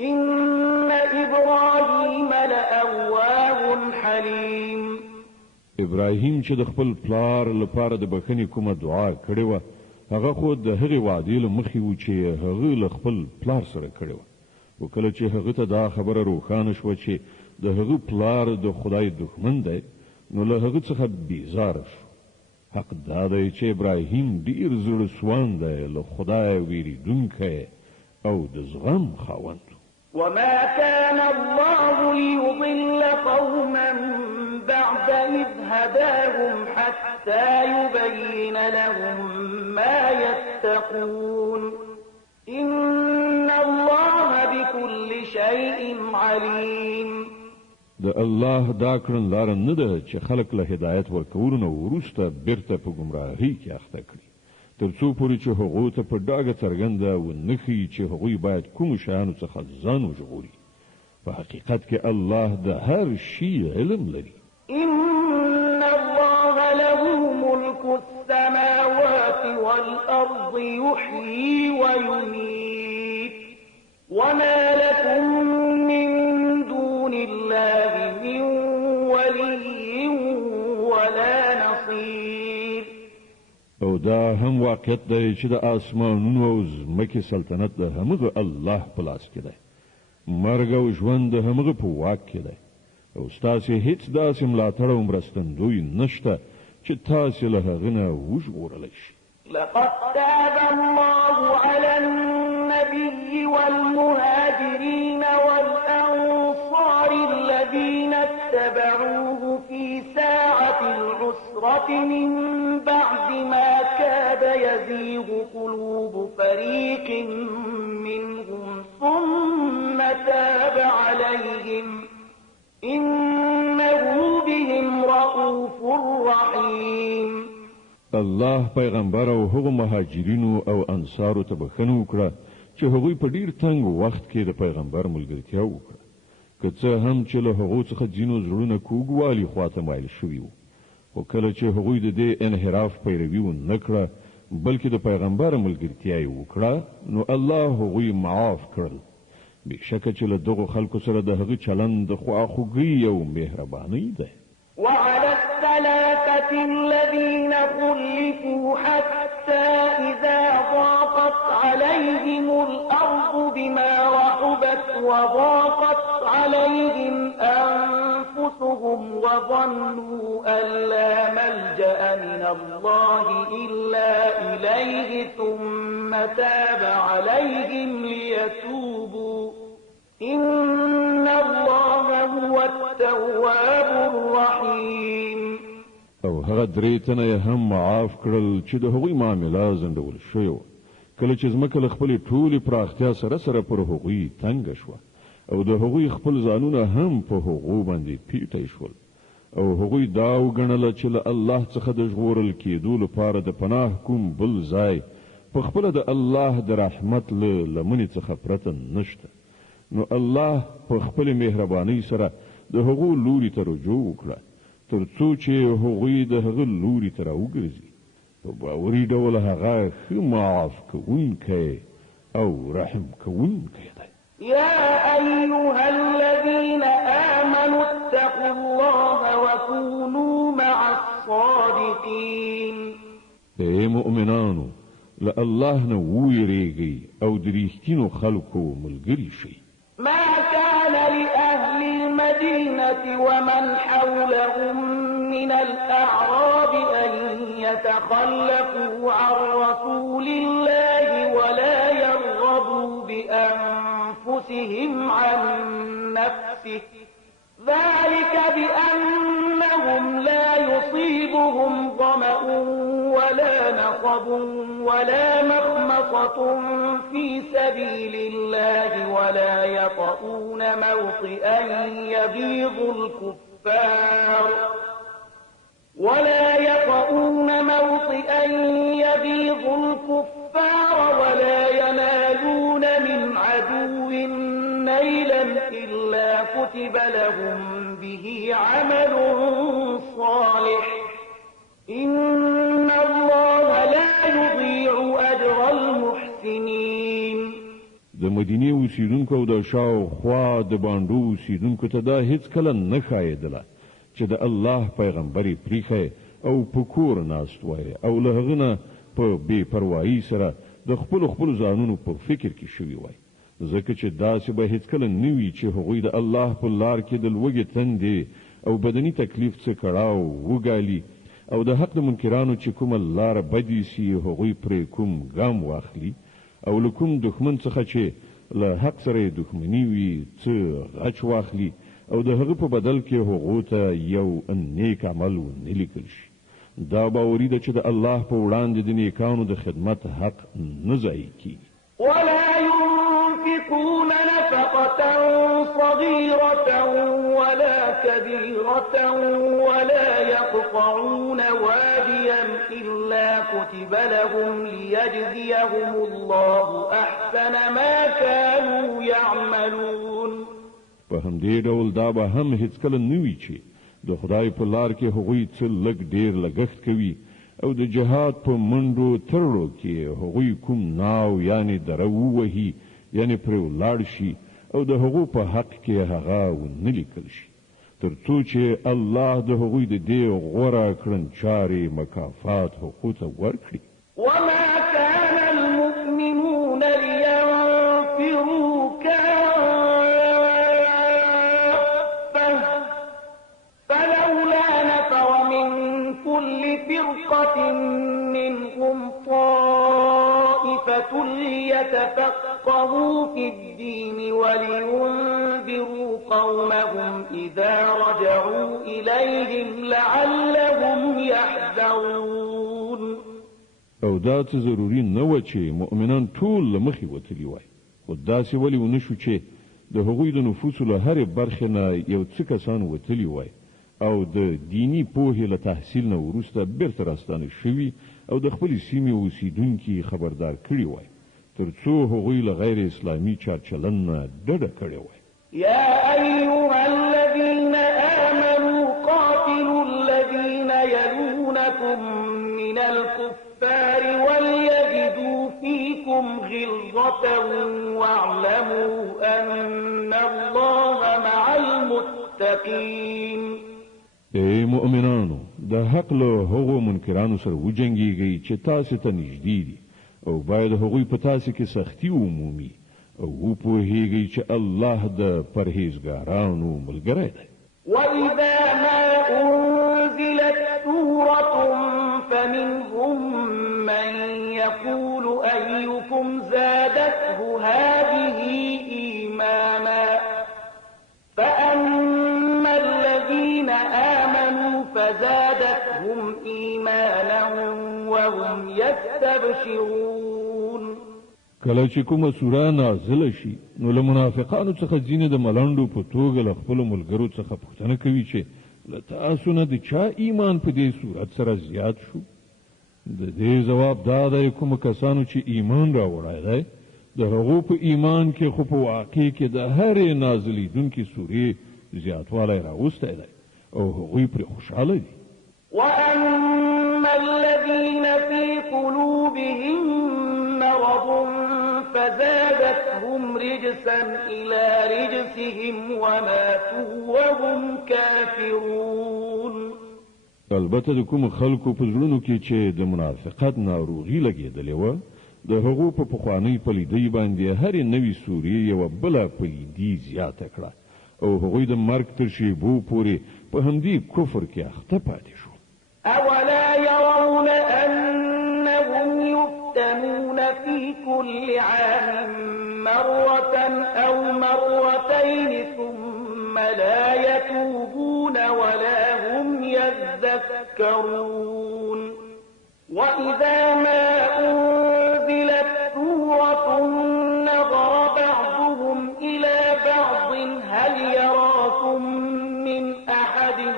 إن إبراهيم لأواه حليم. ابراهیم چې د خپل پلار لپاره د بخښنې کومه دعا کړې وه هغه خو د هغې وعدې له مخې و چې هغه له خپل پلار سره کړې وه خو کله چې هغه ته دا خبره روښانه شوه چې د هغه پلار د خدای دښمن دی نو له هغه څخه بیزاره شو. حق دا دی چې ابراهیم ډیر زړه سوان دی له خدای ویریدونکی او د زغم خاوند. وما كان الله ليضل قوما بعد إذ هداهم حتى يبين لهم ما يتقون إن الله بكل شيء عليم. د الله دا کړن لار نه ده چې خلق له هدایت ورکولو نه وروسته بیرته په گمراهۍ کې اخته کړي تر څو پورې چې هغوی ته په ډاګه څرګنده ونښيي چې هغوی باید کومو شیانو څخه ځان وژغوري. په حقیقت کې الله د هر شي علم لري. إن الله له ملك السماوات والأرض يحيي ويميت وما لكم من دون الله من ولي ولا نصير. او دا هم واقعیت دی چې د آسمانونو او ځمکې سلطنت د همغه الله په لاس کې دی. مرګ او ژوند د همغه په واک کې دی او ستاسې هیڅ داسې ملاتړ او مرستندوی نشته چې تاسې له هغه نه وژغورلی شي. لقد تاب الله على النبي والمهاجرين والأنصار الذين اتبعوه في ساعة العسرة من بعد ما كاد يزيغ قلوب فريق منهم ثم تاب عليهم إنه بهم رؤوف رحيم. الله پیغمبر او هغو مهاجرینو او انصارو ته بخښنه وکړه چې هغوی په ډیر تنګ وخت کې د پیغمبر ملګرتیا وکړه که څه هم چې له هغو څخه ځینو زړونه کوږوالي خواته مایل شوي وو خو کله چې هغوی د دې انحراف پیروي ونه کړه بلکې د پیغمبر ملګرتیا یې وکړه نو الله هغوی معاف کړل. بېشکه چې له دغو خلکو سره د هغه چلند د خواخوږۍ او مهربانۍ دی. وعلى الثلاثة الذين خلفوا حتى إذا ضاقت عليهم الأرض بما رحبت وضاقت عليهم أنفسهم وظنوا أن لا ملجأ من الله إلا إليه ثم تاب عليهم ليتوبوا إن الله هو التواب الرحيم. او هغه درې تنه یې هم معاف کړل چې د هغوی معامله ځنډول شوې وه کله چې ځمکه له خپلې ټولې پراختیا سره سره پر هغوی تنګه شوه او د هغوی خپل ځانونه هم په هغو باندې پیټی شول او هغوی دا وګڼله چې له الله څخه د ژغورل کېدو لپاره د پناه کوم بل ځای په خپله د الله د رحمت له لمنې څخه پرته نشته نو الله په خپل مهربانۍ سره د هغو لوري ته رجوع وکړه تر څو چې هغوی د هغه لوري ته راوګرځي په باوري ډول هغه ښه معاف کوونکی او رحم کوونکی دی. يا أيها الذين آمنوا اتقوا الله وكونوا مع الصادقين. اے مؤمنانو له الله نه ویریږئ او د رښتینو خلکو ملګري شئ. ما كان لأهل المدينة ومن حولهم من الأعراب أن يتخلفوا عن رسول الله ولا يرغبوا بأنفسهم عن نفسه ذلك بأنهم أنهم لا يصيبهم ظمأ ولا نصب ولا مخمصة في سبيل الله ولا يطؤون موطئا يبيض الكفار ولا ينالون من عدو نيلا إلا كتب لهم به عمل صالح إن الله لا يضيع أجر المحسنين. د مدینه اوسیدونکو او د شاوخوا د باندو اوسیدونکو ته دا هیڅ کله نه ښایېدله چې د الله پیغمبري پریښی او په کور ناست وای او له هغه نه په بې پروایي سره د خپلو ځانونو په فکر کې شوي وای، ځکه چې داسې به هیڅکله نه وي چې هغوی د الله په لار کې د لوږې تندې او بدني تکلیف څه کړاو وګالي او د حق د منکرانو چې کومه لاره بدې سي هغوی پرې کوم ګام واخلي او له کوم دښمن څخه چې له حق سره دښمني وي څه غچ واخلي او د هغه په بدل کې هغو ته یو نیک عمل ونه لیکل شي. دا باوري ده چې د الله په وړاندې د نیکانو د خدمت حق نه ضایع کیږي. ولا ينفقون نفقة صغيرة ولا كبيرة ولا يقطعون واديا إلا كتب لهم ليجزيهم الله أحسن ما كانوا يعملون. په همدې ډول دا به هم هیڅکله نه وي چې د خدای په لار کې هغوی څه لږ ډیر لګښت کوي او د جهاد په منډو ترړو کې هغوی کوم ناو یعنی دره ووهي یعنی پرې ولاړ شي او د هغو په حق کې هغه ونه لیکل شي تر څو چې الله د هغوی د دې غوره کړنچارې مکافات حقوق ورکړي. وما كان المؤمنون لينفروا كافة فلولا نفر من كل فرقة منهم طائفة ليتفقهوا في الدين ولينذروا قومهم إذا رجعوا إليهم لعلهم يحذرون. او دا څه ضروري نه و چې مؤمنان ټول له مخې وتلي وای، خو داسې ولې ونه شو چې د هغوی د نفوسو له هرې برخې نه یو څه کسان وتلي وای او د دینی پوهې له تحصیل نه وروسته بیرته راستانه شوي او د خپلې سیمې اوسیدونکي خبردار کړي وای تر څو هغوی له غیر اسلامي چارچلن نه ډډه کړې وای. يا أيها الذين آمنوا قاتلوا الذين يلونكم من الكفار وليجدوا فيكم غلظة واعلموا أن الله مع المتقين. ای مؤمنانو د حق له هغو منکرانو سره وجنګیږئ چې تاسو ته نږدې دي او باید هغوی په تاسو کې سختي ومومي او وپوهیږئ چې الله د پرهیزګارانو ملګری دی. وإذا ما أنزلت سورة فمنهم من يقول أيكم زادته هذه إيمانا فأما الذين آمنوا فزادتهم إيمانا وهم يستبشرون. کله چې کومه سوره نازله شي نو له منافقانو څخه ځینې د ملنډو په توګه له خپلو ملګرو څخه پوښتنه کوي چې له تاسو نه د چا ایمان په دې صورت سره زیات شو؟ د دې ځواب دا دی کومو کسانو چې ایمان راوړی دی د هغو په ایمان کې خو په واقع کې د هرې نازلېدونکې سورې زیاتوالی راوستی دی او هغوی پرې خوشحاله دي. وأما الذين في قلوبهم مرض فزادتهم رجسا إلى رجسهم وماتوا وهم كافرون. البته د کوم خلکو په زړونو کې چې د منافقت ناروغي لګېدلې وه د هغو په پخوانۍ پلیدۍ باندې هرې نوې سورې یوه بله پلیدي زیاته کړه او هغوی د مرګ تر شیبو پورې په همدې کفر کې اخته پاتې شو. أولا يرون أنهم يفتنون في كل عام مرة أو مرتين ثم لا يتوبون ولا هم يتذكرون وإذا ما أنزلت سورة نظر بعضهم إلى بعض هل يراكم من أحد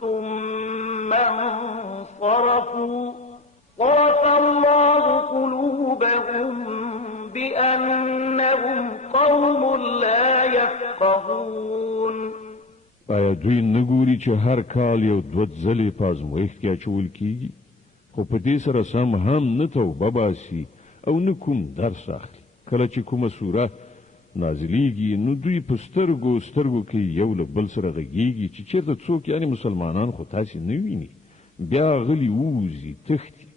ثم انصرفوا صرف الله قلوبهم بأنهم قوم لا يفقهون آیا دوی نګوري چې هر کال یو دوه ځلې په ازمویښت کې اچول کیږي خو په دې سره سم هم نه توبه باسي او نه کوم درس اخلي کله چې کومه سوره نازلیږي نو دوی په سترګو کې یو له بل سره غږیږي چې چېرته څوک یعنی مسلمانان خو تاسې نه ویني بیا غلي ووځي تښتي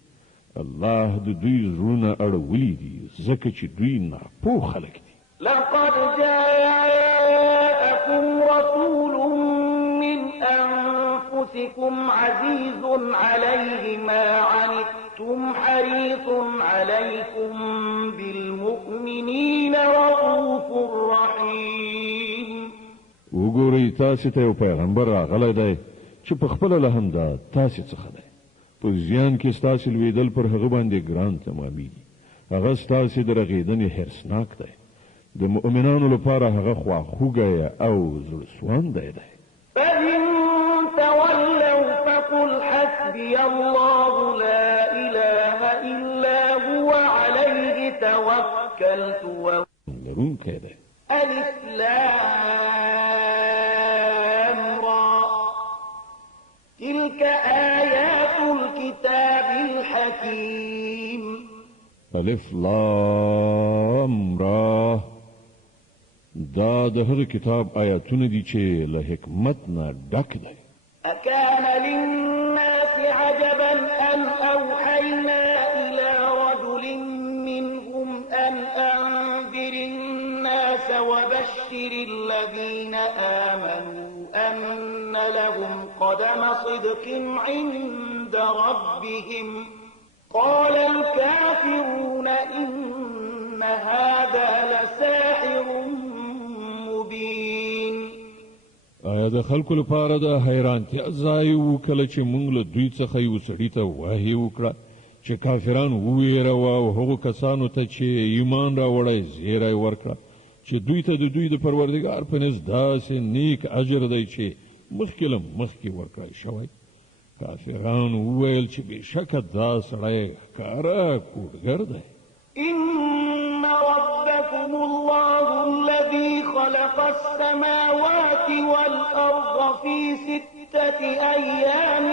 الله د دوی زړونه اړولي دي ځکه چې دوی ناپوه خلک دي لقد جاءكم رسول من أنفسكم عزيز عليه ما عنتم حريص عليكم بالمؤمنين رؤوف رحيم وګورئ تاسې ته یو پیغمبر راغلی دی چې په خپله له همدا تاسې څخه دی په زیان کې ستاسې لوېدل پر هغه باندې ګران تمامېږي هغه ستاسې د رغېدنې حرصناک دی د مؤمنانو لپاره هغه خواخوږی او زړهسواندی دی فإن تولوا فقل حسبي الله لا إله إلا هو عليه توكلت لرونکی دی ألف لام را تلك آيات الكتاب الحكيم الف لام را دا د هغه کتاب آیاتونه دي چې له حکمت نه ډک دی أكان للناس عجبا أن أوحينا إلى رجل منهم أن أنذر الناس وبشر الذين آمنوا أن لهم قدم صدق عند ربهم قال الكافرون إن هذا لساحر مبين آیا د خلکو لپاره د حیرانتیا ځای و کله چې موږ له دوی څخه یو سړي ته وحی وکړه چې کافران وویروه او هغو کسانو ته چې ایمان راوړی زیری ورکړه چې دوی ته د دوی د پروردګار په نزد داسې نیک اجر دی چې مخکې له مخکې ورکړی شوی کافران وویل چې بېشکه دا سړی ښکاره کوډګر دی إن ربكم الله الذي خلق السماوات والأرض في 6 أيام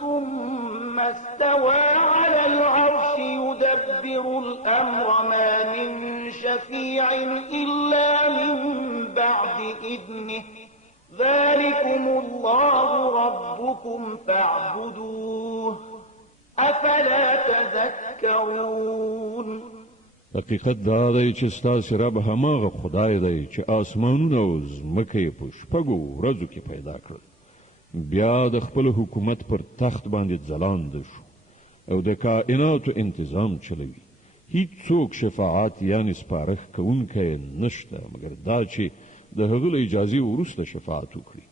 ثم استوى على العرش يدبر الأمر ما من شفيع إلا من بعد إذنه ذلكم الله ربكم فاعبدوه أفلا تذكرون حقیقت دا دی چې ستاسې رب هماغه خدای دی چې آسمانونه او ځمکه یې په شپږو ورځو کې پیدا کړل بیا د خپل حکومت پر تخت باندې ځلانده شو او د کائناتو انتظام چلوي هیڅوک شفاعت یعنی سپارښت کوونکی نشته مګر دا چې د هغه له اجازې وروسته شفاعت وکړي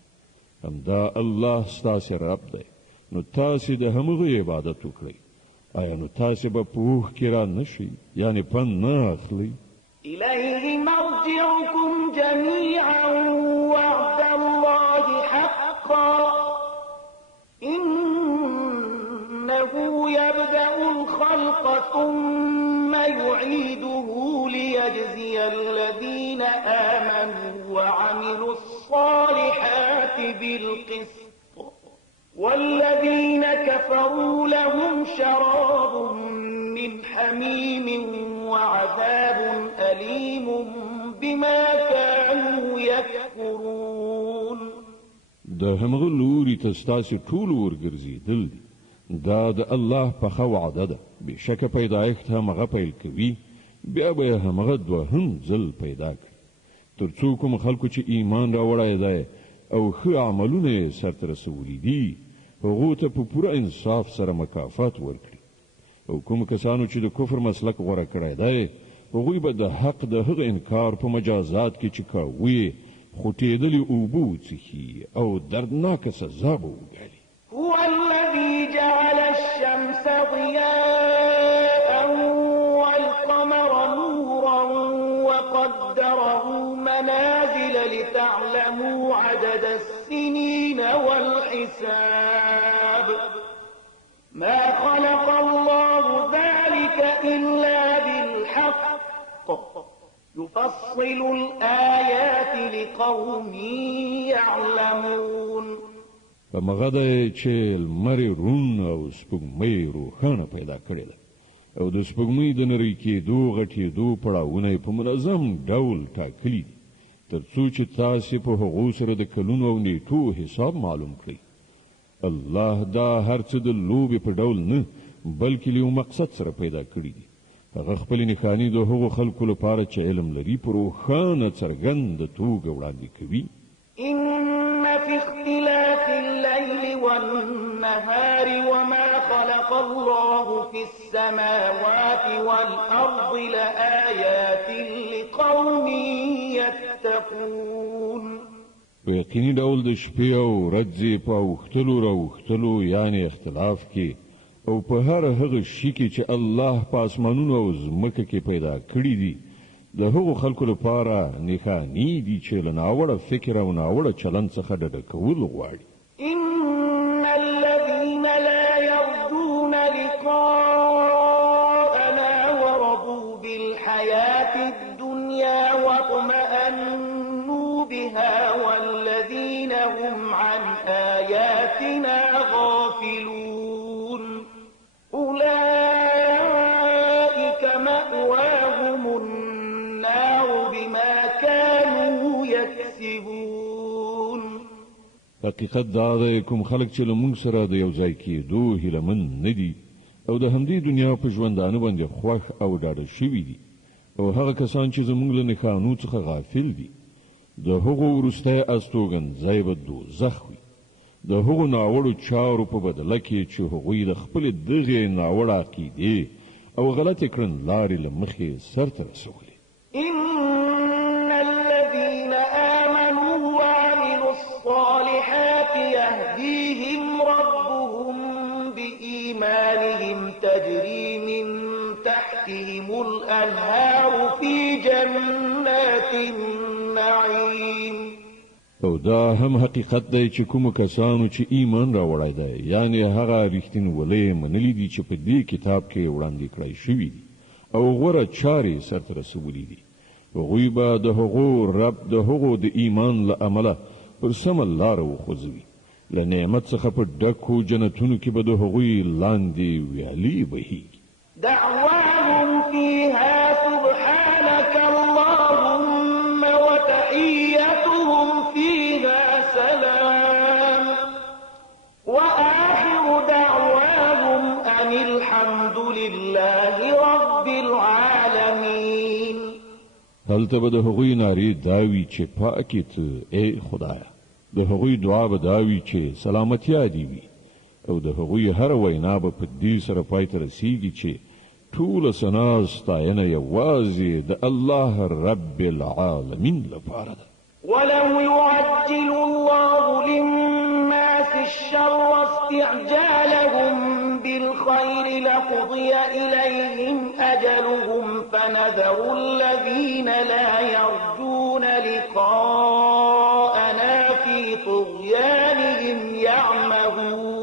همدا الله ستاسې رب دی نو تاسې د همغه عبادت وکړئ آیا نو تاسې به په اوښ کې را نشئ یعنې پند نه اخلئ إليه مرجعكم جميعا وعد الله حقا إنه يبدأ الخلق ثم يعيده ليجزي الذين آمنوا وعملوا الصالحات بالقسط والذين كفروا لهم شراب من حميم وعذاب أليم بما كانوا يكفرون د همغه لوري ته ستاسې ټول ورګرځېدل دي دا د الله پخه وعده ده بېشکه پیدایښت همغه پیل کوي بیا به یې همغه دوهم ځل پیدا کړي تر څو کوم خلکو چې ایمان راوړی دی او ښه عملونه یې سرته رسولي دي هغو ته په پوره انصاف سره مکافات ورکړي او کوم کسانو چې د کفر مسلک غوره کړی دی هغوی به د حق د هغه انکار په مجازات کې چې کاوه خوټېدلې اوبه وڅښي او دردناکه سزا به وګالي هو حساب ما خلق الله ذلك إلا بالحق يفصل الآيات لقوم يعلمون په مغده چې لمر رون او سپوږمۍ روښانه پیدا کړې ده او د سپوږمۍ د نری کېدو غټېدو پړاوونه په منظم ډول ټاکلي دي تر څو چې تاسو په هغو سره د کلونو او نیټو حساب معلوم کړئ الله دا هر څه د لوبې په ډول نه بلکې له مقصد سره پیدا کړي دي هغه خپل نښانې د هغو خلکو لپاره چې علم لري په روښانه څرګند توګه وړاندې کوي إن في اختلاف الليل والنهار وما خلق الله في السماوات والأرض لآيات لقوم يتقون په یقیني ډول د شپې او ورځې په اوښتلو راوښتلو یعنی اختلاف کې او په هر هغه شي کې چې الله په اسمانونو او ځمکه کې پیدا کړی دي د هغو خلکو لپاره نښانې دي چې له ناوړه فکر او ناوړه چلند څخه ډډه کول غواړي إن الذين لا يرجون لقاءنا ورضوا بالحياة الدنيا واطمأنوا بها والذين هم عن آياتنا غافلون أولئك مأواهم النار بما كانوا يكسبون حقیقت دا دی کوم خلک چې له موږ سره د یو ځای کېدو هیلهمن نه دي او د همدې دنیا په ژوندانه باندې خوښ او ډاډه شوي دي او هغه کسان چې زموږ له نښانو څخه غافل دي د هغو وروستی استوګنځی به دوزخ وي د هغو ناوړو چارو په بدله کې چې هغوی د خپلې دغې ناوړه عقیدې او غلطې کړنلارې له مخې سرته رسولې إن الذين آمنوا وعملوا الصالحات يهديهم ربهم بإيمانهم تجري من تحتهم الأنهار في جنات النعيم او دا هم حقیقت دی چې کوم کسانو چې ایمان راوړی دی یعنی هغه رښتینولۍ منلي دي چې په دې کتاب کې وړاندې کړی شوي دي او غوره چارې سرته رسولي دي هغوی به د هغو رب د هغو د ایمان له امله پر سمه لاره وخوځوي له نعمت څخه په ډکو جنتونو کې به د هغوی لاندې ویالې بهیږي دعواهم فيها سبحانك اللهم وتحيتهم فيها سلام وآخر دعواهم أن الحمد لله رب العالمين هلته به د هغوی نارې داوي چې پاکې ته ای خدایه د هغوی دعا به داوي چې سلامتیا دې وي او د هغوی هر وینا به په دې سره پای ته رسیږي چې ټوله ثنا ستاینه یوازې د الله رب العالمین لپاره ده ولو يعجل الله للناس الشر استعجالهم بالخير لقضي إليهم أجلهم فنذر الذين لا يرجون لقاءنا في طغيانهم يعمهون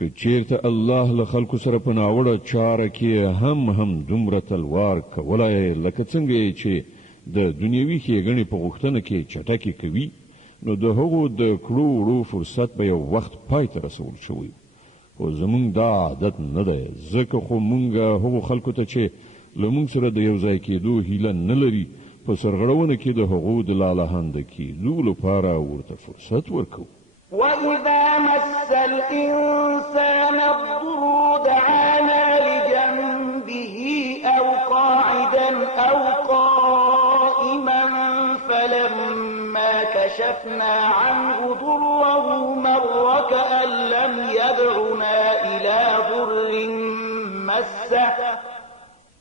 که چیرته الله له خلکو سره په ناوړه چاره کې هم دومره تلوار کولای لکه څنګه چې د دنیوي ښېګڼې په غوښتنه کې چټکې کوي نو د هغو د کړو وړو فرصت به یو وخت پای ته رسول شوی خو زمونږ دا عادت نه دی ځکه خو مونږ هغو خلکو ته چې له مونږ سره د یو ځای کېدو هیله نه لري په سرغړونه کې د هغو د لالهانده کېدو لپاره ورته فرصت ورکوو وإذا مس الإنسان الضر دعانا لجنبه أو قاعدا أو قائما فلما كشفنا عنه ضره مر كأن لم يدعنا إلى ضر مسه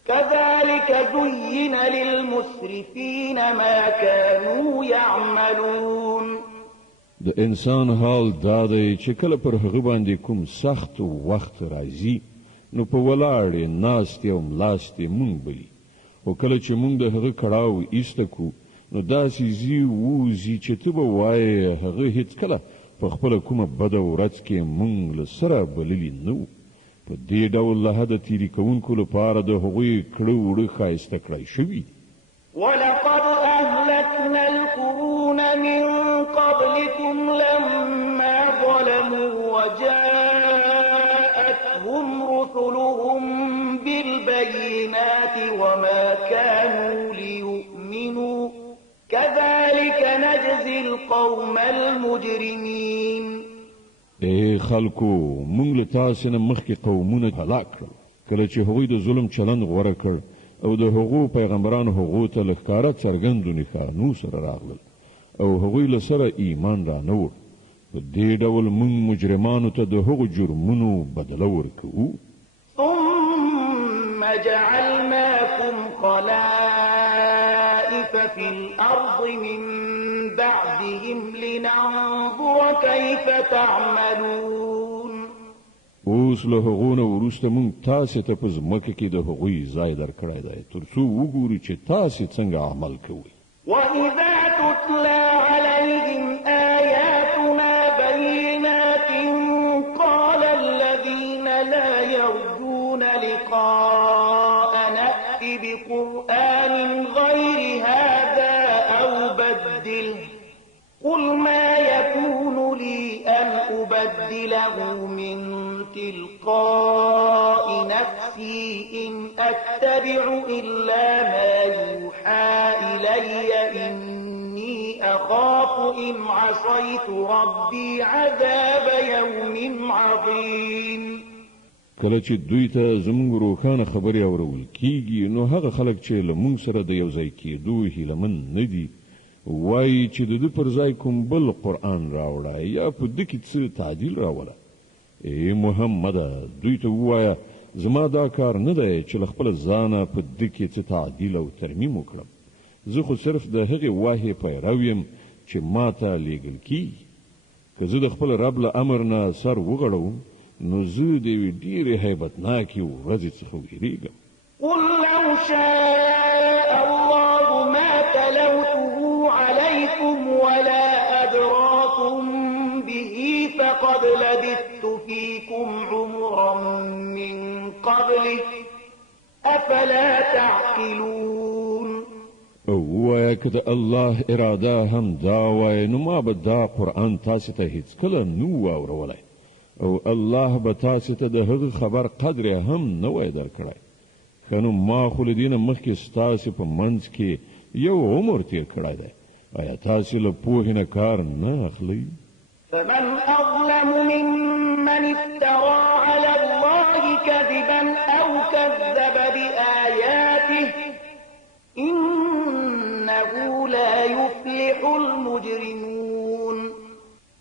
كذلك زين للمسرفين ما كانوا يعملون د انسان حال دا دی چې کله پر هغه باندې کوم سخت وخت راځي نو په ولاړې ناستې او ملاستې مونږ بلی خو کله چې مونږ د هغه کړاو ایسته کو نو داسې زی ووځي چې ته به وایې هغه هیڅکله په خپله کومه بده ورځ کې موږ له سره بللي نه وو. په دې ډول له حده تیري کوونکو لپاره د هغوی کړه وړه ښایسته کړی شوي دي. ولقد أهلكنا القرون من قبلكم لما ظلموا وجاءتهم رسلهم بالبينات وما كانوا ليؤمنوا كذلك نجزي القوم المجرمين. خلکو موږ له تاسو نه مخکې قومونه هلاک کړل کله چې هغوی د ظلم چلند غوره کړ او د هغو پیغمبرانو هغو ته له ښکاره څرګندو نښانو سره راغلل او هغوی له سره ایمان را نه وړ. په دې ډول موږ مجرمانو ته د هغو جرمونو بدله ورکوو. ثم جعلناكم خلائف في الأرض من بعدهم لننظر كيف تعملون. اوس له هغو نه وروسته موږ تاسې ته په ځمکه کې د هغوی ځای درکړی دی تر څو وګورو چې تاسې څنګه عمل کوئ. وإذا تتلى عليهم آياتنا بينات قال الذين لا يرجون لقاءنا ائت بقرآن غير هذا أو بدله قل ما يكون لي أن أبدله من تلقاء نفسي إن أتبع إلا ما يوحى إلي إني أخاف إن عصيت ربي عذاب يوم عظيم. کله چې دوی ته زموږ روښانه خبرې اورول کیږي نو هغه خلک چې له موږ سره د یو ځای کېدو هیلهمن نه دي وایي چې د ده پر ځای کوم بل قرآن راوړه یا په ده کې څه تعدیل راوله. محمده دوی ته ووایه زما دا کار نه دی چې له خپله ځانه په ده کې څه تعدیل او ترمیم وکړم. زه خو صرف د هغې واحې پیرو یم چې ما ته لیږل کیږي. که زه د خپل رب له امر نه سر وغړوم نو زه د یوې ډېرې هیبتناکې ورځې څخه ویریږم. قل لو شاء الله ما تلوته عليكم ولا أدراكم به فقد لبثت فيكم عمرا من قبله أفلا تعقلون. وایه که د الله اراده هم دا وای نو ما به دا قرآن تاسې ته هیڅکله نه و اورولی او الله به تاسې ته د هغه خبر قدر هم نه وای درکړی. ښه نو ما خو له دې نه مخکې ستاسې په منځ کې یو عمر تیر کړی دی. آیا تاسې له پوهې نه کار نه اخلئ؟ فمن أظلم ممن افترى على الله كذبا أو كذب بآياته إنه لا يفلح المجرمون.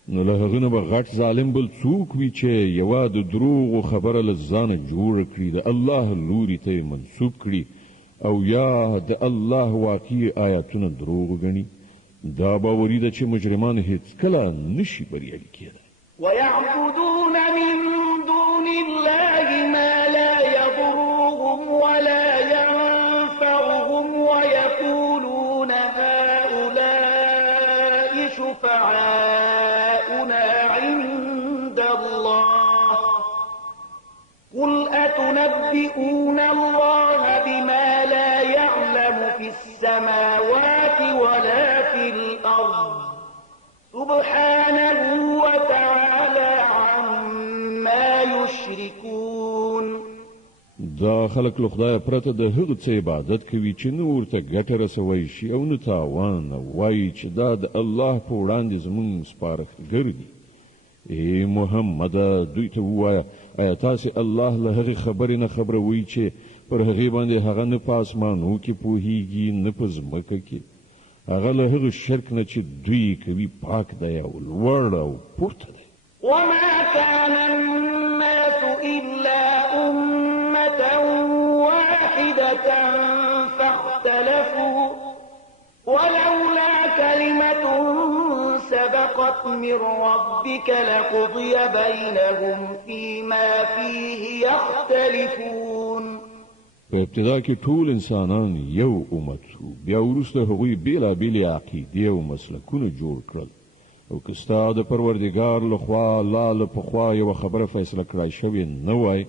نو له هغه نه به غټ ظالم بل څوک وي چې یوه د دروغو خبره له ځانه جوړه کړي د الله لوري ته منسوب کړي او یا د الله واقعي آیاتونه دروغ ګڼي. دا باوري ده چې مجرمان هیڅکله نشي بریالي کېدای. ويعبدون من دون الله ما لا يضرهم ولا ينفعهم ويقولون هؤلاء شفعاؤنا عند الله قل أتنبئون الله بما لا يعلم في السماوات ولا في الأرض سبحانه وتعالى عما يشركون. دا خلک له خدایه پرته د هغه څه عبادت کوي چې نه ورته ګټه رسوي شي او نه تاوان وایي چې دا د الله په وړاندې زموږ سپارښتګر دي. محمده دوی ته ووایه آیا تاسې الله له هغې خبرې نه خبروئ چې پر هغې باندې هغه نه په اسمانو کې پوهیږي نه په ځمکه کې. هغه له هغه شرک نه چې دوی کوي پاک دی او لوړ او پورته دی. وما كان الناس إلا أمة واحدة فاختلفوا ولولا كلمة سبقت من ربك لقضي بينهم فيما فيه يختلفون. په ابتدا کې ټول انسانان یو امت وو بیا وروسته هغوی بیلابیلې عقیدې او مسلکونه جوړ کړل او که ستا د پروردګار لخوا لا له پخوا یوه خبره فیصله کړای شوې نه وای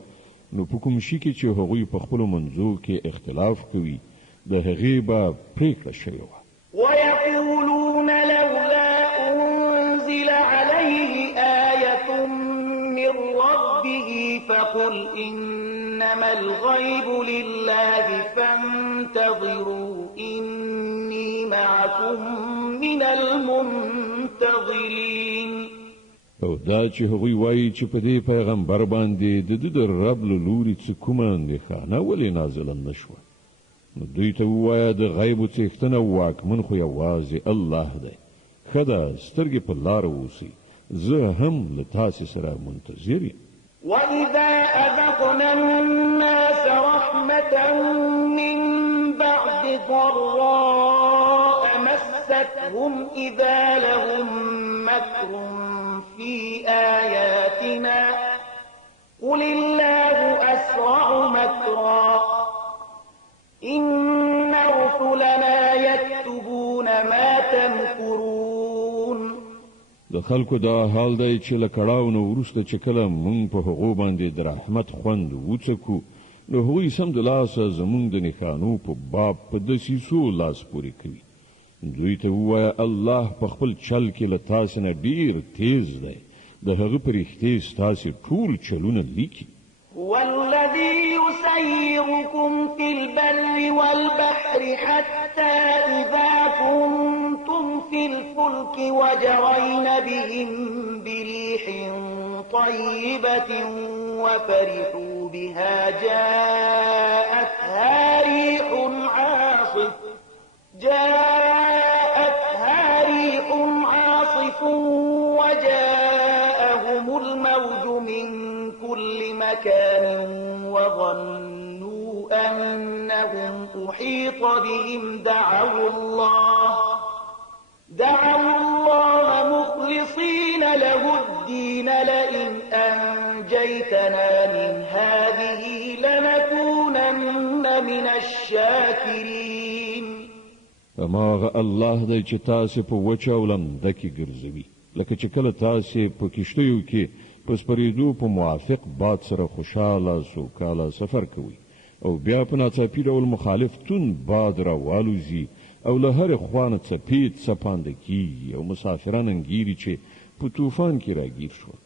نو په کوم شي کې چې هغوی په خپلو منځو کې اختلاف کوي د هغې به پرېکړه شوې وه. ويقولون لولا أنزل عليه آية من ربه فقل إنما الغيب لله فانتظروا إني معكم من المنتظرين. او دا چې هغوی وایي چې په دې پیغمبر باندې د ده د رب له لوري څه کومه اندېښانه ولې نازله نه شوه نو دوی ته ووایه د غیبو څښتنه واکمن خو یوازې الله دی. ښه ده سترګې په لاره اوسئ زه هم له تاسې سره منتظر یم. وإذا أذقنا الناس رحمة من بعد ضراء مستهم إذا لهم مكر في آياتنا قل الله أسرع مكرا إن رسلنا يكتبون ما تمكرون. د خلکو دا حال دی چې له کړاو نه وروسته چې کله مونږ په هغو باندې د رحمت خوند وڅکو نو هغوی سمدلاسه زمونږ د نښانو په باب په دسیسو لاس پورې کوي. دوی ته ووایه الله په خپل چل کې له تاسې نه ډېر تیز دی د هغه په رښتې ستاسې ټول چلونه لیکي. هو الذي يسيركم في البر والبحر حتى إذا كنتم في الفلك وجرين بهم بريح طيبة وفرحوا بها جاءتها ريح عاصف وجاءهم الموج من كل مكان وظنوا أنهم أحيط بهم دعوا الله مخلصين له الدين لئن أنجيتنا من هذه لنكونن من الشاكرين. هماغه الله دی چې تاسې په وچه او لمده کې ګرځوي لکه چې کله تاسې په کښتیو کې په سپرېدو په موافق باد سره خوشحاله سوکاله سفر کوئ او بیا په ناڅاپي ډول مخالف توند باد راوالوځي او له هرې خوا نه څپې څپانده کېږي او مسافران انګیري چې په طوفان کې راګیر شول.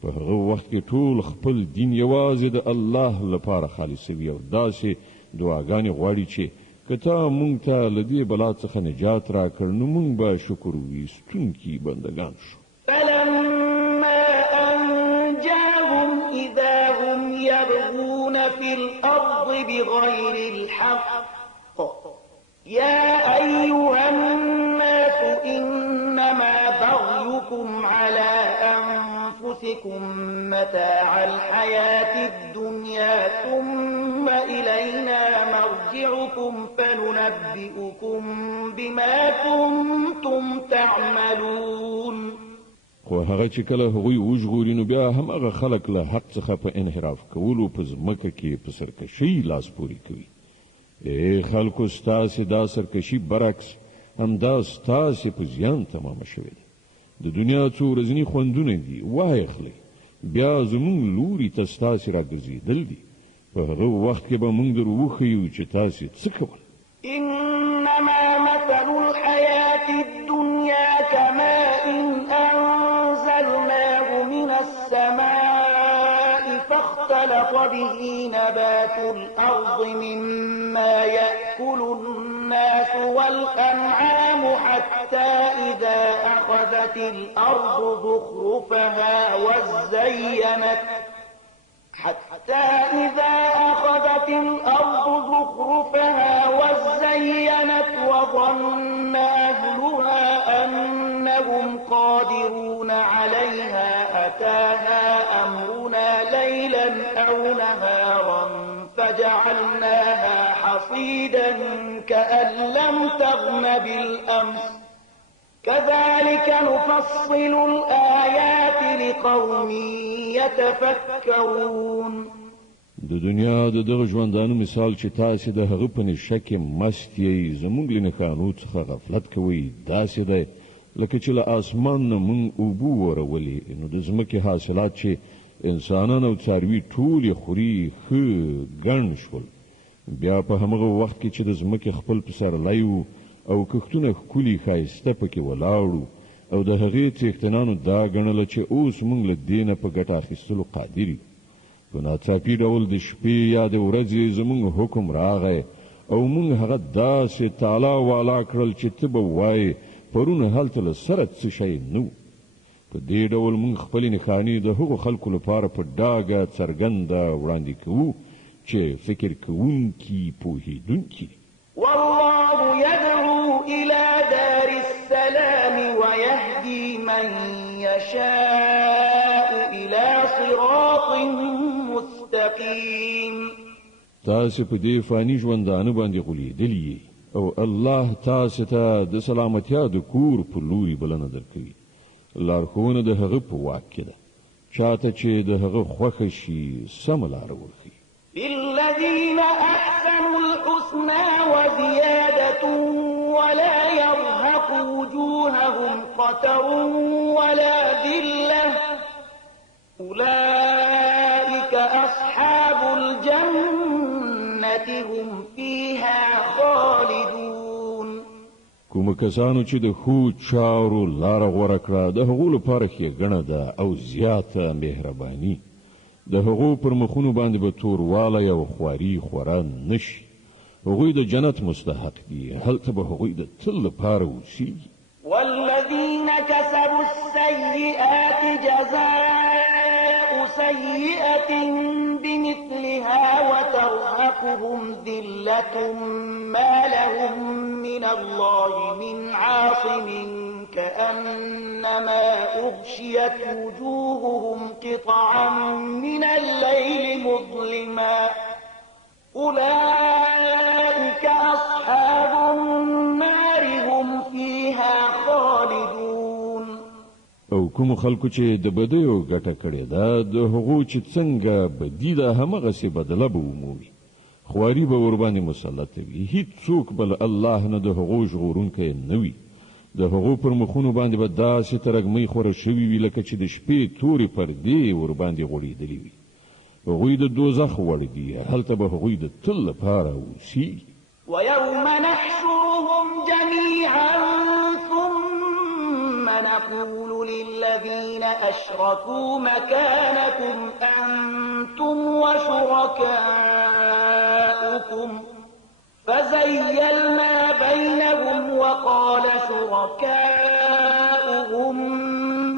په هغه وخت کې ټول خپل دین یوازې د الله لپاره خالصوي او داسې دعاګانې غواړي چې که تا مونږ ته له دې بلا څخه نجات راکړ نو مونږ به شکر ویستونکي بندګان شو. فلما أنجاهم إذا هم يبغون في الأرض بغير الحق يا أيها الناس إنما بغيكم على أنفسكم متاع الحياة الدنيا ثم إلينا مرجعكم فننبئكم بما كنتم تعملون. خو هغه چې کله هغوی وژغوري نو بیا هم هغه خلک له حق څخه په انحراف کولو په ځمکه کې په سرکشۍ لاس پورې کوي. خلکو ستاسې دا سرکشي برعکس همدا ستاسې په زیان تمامه شوې ده. د دنیا څو ورځني خوندونه دي واخلئ بیا زمونږ لوري ته ستاسې راګرځېدل دي. په هغه وخت کې به مونږ در وښیو چې تاسې څه کول. إنما مثل الحياة الدنيا كماء أنزلناه من السماء فاختلط به نبات الأرض مما يأكل الناس والأنعام حتى إذا أخذت الأرض زخرفها وزينت وظن أهلها أنهم قادرون عليها أتاها أمرنا ليلا أو نهارا فجعلناها حصيدا كأن لم تغن بالأمس كذلك نفصل الآيات لقوم يتفكرون. د دنیا د دغه ژوندانو مثال چې تاسې د هغه په نشه کې مست یې زموږ له نښانو څخه غفلت کوئ داسې دی لکه چې له اسمان نه موږ اوبه ورولې نو د ځمکې حاصلات چې انسانان او څاروي ټول خوري ښه ګڼ شول. بیا په همغه وخت کې چې د ځمکې خپل پسرلی او کښتونه ښکلي ښایسته پکې ولاړو او د هغې څښتنانو دا ګڼله چې اوس موږ له دې نه په ګټه اخیستلو قادر یو. په ناڅاپي ډول د شپې یا د ورځې زموږ حکم راغی او موږ هغه داسې تالا والا کړل چې ته به وایې پرون هلته له سره څه شی نه و. په دې ډول موږ خپلې نښانې د هغو خلکو لپاره په ډاګه څرګنده وړاندې کوو چې فکر کوونکي پوهېدونکي. والله يدعو إلى دار السلام ويهدي من يشاء إلى صراط مستقيم. تاسو په دې فاني ژوندانه باندې غولېدلي او الله تاسو ته د سلامتیا د کور په لوري بلنه درکوي. لارښوونه د هغه په واک کې ده. چاته چې د هغه خوښه شي سمه لاره ورښيي. للذين أحسنوا الحسنى وزيادة ولا يرهق وجوههم قتر ولا ذلة أولئك أصحاب الجنة هم فيها خالدون. کوم کسانو چې د ښو چارو لاره غوره کړه د هغو لپاره ښېګڼه ده او زیاته مهرباني. د هغو پر مخونو باندې به توروالی او خواري خورا نشي. هغوی د جنت مستحق دي. هلته به هغوی د تل لپاره اوسیږي. والذين كسبوا السيئات جزاء سيئة بمثلها وترهقهم ذلة ما لهم من الله من عاصم كأنما أغشيت وجوههم قطعا من الليل مظلما أولئك أصحاب النار هم فيها خالدون. او کوم خلکو چې د بدیو ګټه کړې ده د هغو چې څنګه بدی ده همغسې بدله به ومومي. خواري به ورباندې مسلط وي. هیڅوک بل الله نه د هغو ژغورونکی نه وي. د هغو پر مخونو باندې به داسې ترږمۍ خوره شوي وي لکه چې د شپې تورې پردې ورباندې غوړېدلې وي. هغوی د دوزخ وړ دي. هلته به هغوی د تل لپاره اوسیږي. ويوم نحشرهم جميعا ثم نقول للذين أشركوا مكانكم أنتم وشركاؤكم فزيلنا بينهم وقال شركاؤهم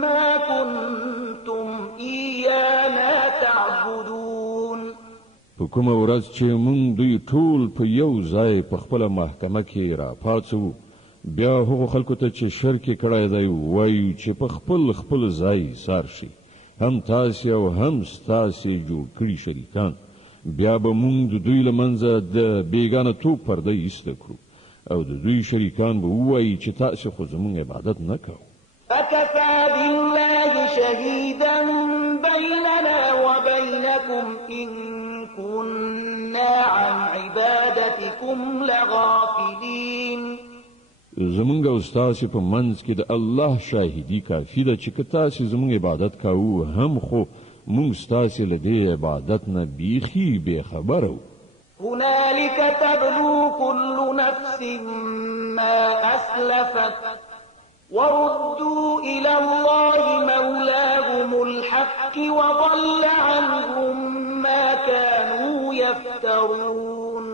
ما كنتم إيانا تعبدون. په کومه ورځ چې موږ دوی ټول په یو ځای په خپله محکمه کې راپاڅوو بیا هغو خلکو ته چې شرک یې کړی دی وایو چې په خپل ځای ایسار شي. هم تاسې او هم ستاسې جوړ کړي شریکان. بیا به موږ د دوی له منځه د بیګانه توب پرده ایسته کړو او د دوی شریکان به ووایي چې تاسې خو زموږ عبادت نه کوو. فكفى بالله شهيدا بيننا وبينكم إن كنا عن عبادتكم لغافلين. زمونږ او ستاسې په منځ کې د الله شاهدي کافي ده چې که تاسې زمونږ عبادت کوو هم خو موږ ستاسې له دې عبادت نه بیخي بېخبره وو. هنالك تبلو كل نفس ما أسلفت وردوا إلى الله مولاهم الحق وضل عنهم ما كانوا يفترون.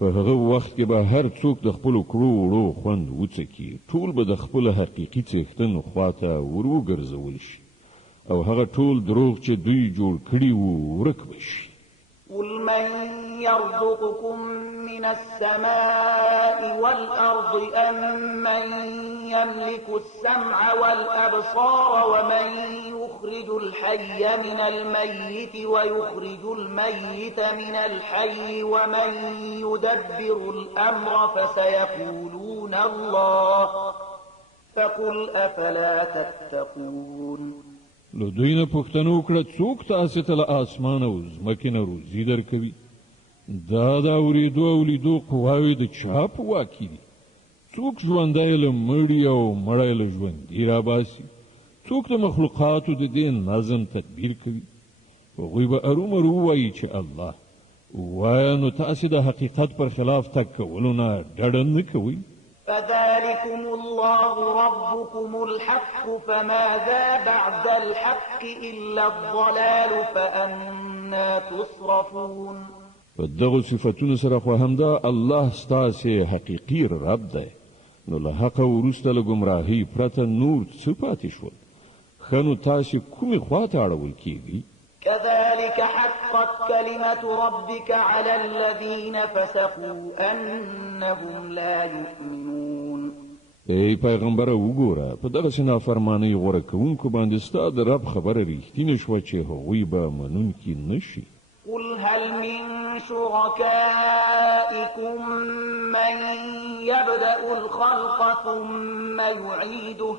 په هغه وخت کې به هر څوک د خپلو کړو وړو خوند وڅکي. ټول به د خپل حقیقي څښتن خواته وروګرځول شي او هغه ټول دروغ چې دوی جوړ کړي وو ورک به شي. قل من يرزقكم من السماء والأرض أم من يملك السمع والأبصار ومن يخرج الحي من الميت ويخرج الميت من الحي ومن يدبر الأمر فسيقولون الله فقل أفلا تتقون. نو دوی نه پوښتنه وکړه څوک تاسې ته له اسمانه او ځمکې نه روزي درکوي؟ دا د اورېدو او لیدو قواوې د چا په واک کې دي؟ څوک ژوندی له مړي او مړی له ژوندي راباسي، څوک د مخلوقاتو د دې نظم تدبیر کوي. هغوی به ارومرو ووایي چې الله. ووایه نو تاسې د حقیقت پر خلاف تګ کولو نه ډډه نه کوئ. فذلكم الله ربكم الحق فماذا بعد الحق إلا الضلال فأنا تصرفون. په دغو صفتونو سره خو همدا الله ستاسې حقیقي رب دی، نو له حقه وروسته له ګمراهۍ پرته نور څه پاتې شول؟ ښه نو تاسې کومې خواته اړول کیږئ؟ كذلك حقت كلمة ربك على الذين فسقوا أنهم لا يؤمنون. ای پیغمبره وګوره، په دغسې نافرمانۍ غوره کوونکو باندې ستا د رب خبره رښتینې شوه چې هغوی به منونکي نه شي. قل هل من شركائكم من يبدأ الخلق ثم يعيده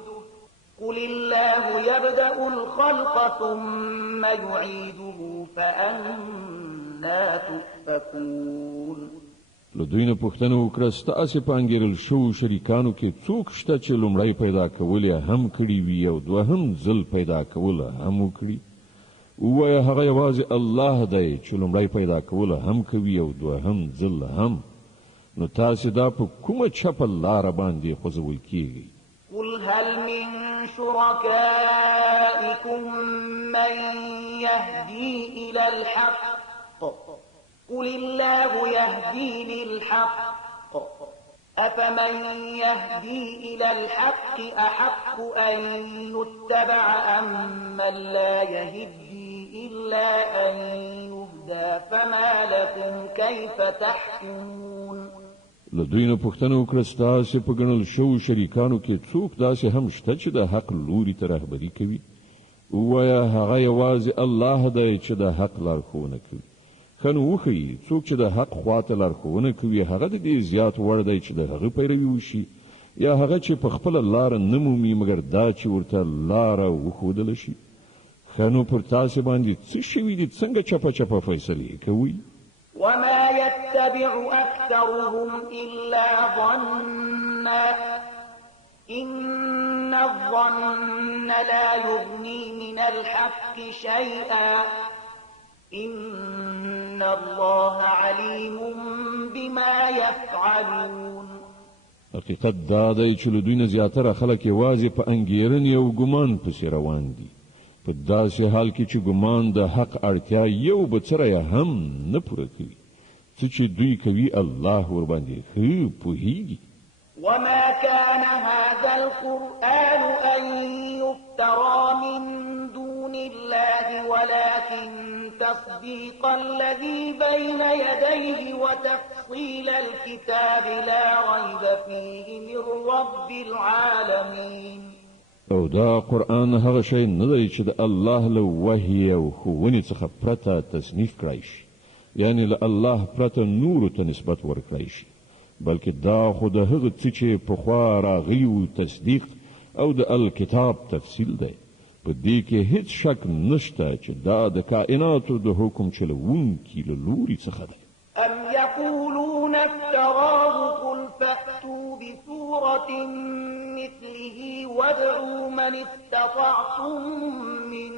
قل الله يبدأ الخلق ثم يعيده فأنا تؤفكون. له دوی نه پوښتنه وکړه، ستاسې په انګېرل شوو شریکانو کې څوک شته چې لومړی پیدا کول یې هم کړي وي او دوهم ځل پیدا کول هم وکړي؟ ووایه هغه یوازې الله دی چې لومړی پیدا کول هم کوي او دوهم ځل هم. نو تاسې دا په کومه چپه لاره باندې خوځول کیږئ؟ قل هل من شركائكم من يهدي إلى الحق قل الله يهدي للحق أفمن يهدي إلى الحق أحق أن يتبع أم من لا يهدي إلا أن يهدى فما لكم كيف تحكمون. له دوی نه پوښتنه وکړه، ستاسې په ګڼل شوو شریکانو کې څوک داسې هم شته چې د حق لوري ته رهبري کوي؟ ووایه هغه یوازې الله دی چې د حق لارښوونه کوي. ښه نو وښیي څوک چې د حق خواته لارښوونه کوي هغه د دې زیات وړ دی چې د هغه پیروي وشي، یا هغه چې په خپله لاره نه مومي مګر دا چې ورته لاره وښودله شي. ښه نو پر تاسې باندې څه شوي دي؟ څنګه چپه چپه فیصلې کوئ؟ وما يتبع أكثرهم إلا ظنا إن الظن لا يغني من الحق شيئا إن الله عليم بما يفعلون. حقیقت دا دی چې له دوی نه زیاتره خلک یوازې په انګېرنې او ګمان پسې روان دي، په داسې حال کې چې ګمان د حق اړتیا یو بڅره یې هم نه پوره کوي. څه چې دوی کوي الله ورباندې ښه پوهیږي. وما كان هذا القرآن أن يفترى من دون الله ولكن تصديق الذي بين يديه وتفصيل الكتاب لا ريب فيه من رب العالمين. او دا قرآن هغه شی نه دی چې د الله له وحی او ښوونې څخه پرته تصنیف کړی شي، یعنی له الله پرته نورو ته نسبت ورکړی شي، بلکې دا خو د هغه څه چې پخوا راغلي وو تصدیق او د الکتاب تفصیل دی. په دې کې هیڅ شک نشته چې دا د کائناتو د حکم چلوونکي له لوري څخه دی. أم يقولون افتراه قل فأتوا بسورة مثله وادعوا من استطعتم من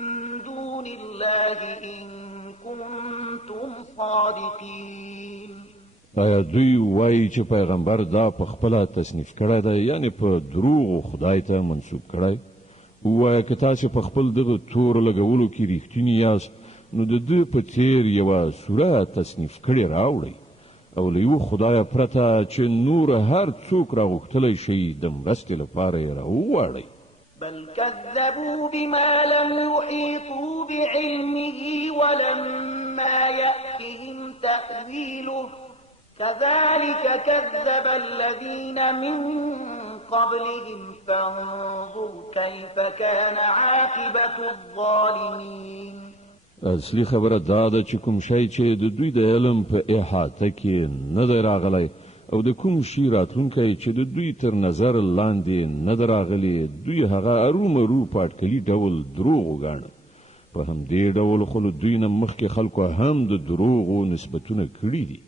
دون الله إن كنتم صادقين. آیا دوی وایي چې پیغمبر دا په خپله تصنیف کړی دی، یعنی په دروغو خدای ته منسوب کړی؟ ووایه که تاسې په خپل دغه تور لګولو کې رښتیني یاست نو د ده په څېر یوه سوره تصنیف کړې راوړئ او له یو خدایه پرته چې نور هر څوک راغوښتلی شي د مرستې لپاره یې راوواړئ. بل كذبوا بما لم يحيطوا بعلمه ولما يأتهم تأويله كذلك كذب الذين من قبلهم فانظر كيف كان عاقبة الظالمين. اصلي خبره دا ده چې کوم شی چې د دوی د علم په احاطه کې نه دی راغلی او د کوم شي راتلونکی چې د دوی تر نظر لاندې نه دی راغلی، دوی هغه ارومرو په اټکلي ډول دروغ وګاڼه. په همدې ډول خو له دوی نه مخکې خلکو هم د دروغو نسبتونه کړي دي.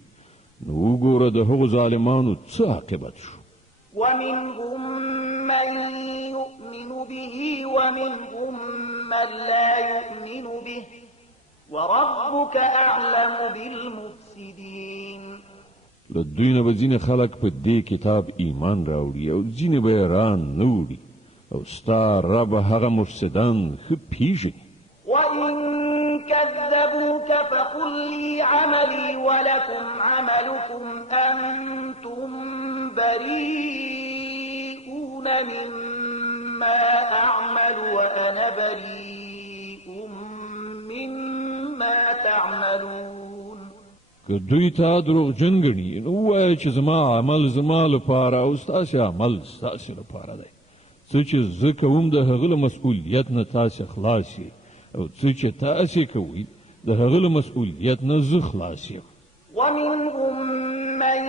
نو وګوره د هغو ظالمانو څه عاقبت شو. ومنهم من يؤمن به ومنهم من لا يؤمن به وربك أعلم بالمفسدين. له دوی نه به ځینې خلک په دې کتاب ایمان راوړي او ځینې به یې ران نه وړي او ستا رب هغه مفسدان ښه پیژني. وإن كذبوك فقل لي عملي ولكم عملكم أنتم بريئون مما أعمل وأنا بريء مما تعملون. که دوی تا دروغجن ګڼي نو ووایه چې زما عمل زما لپاره او ستاسې عمل ستاسې لپاره دی. څه چې زه کوم د هغه له مسؤلیت نه تاسې خلاص یې او څه چې تاسې کوئ د هغه له مسؤلیت نه زه خلاص یم. ومنهم من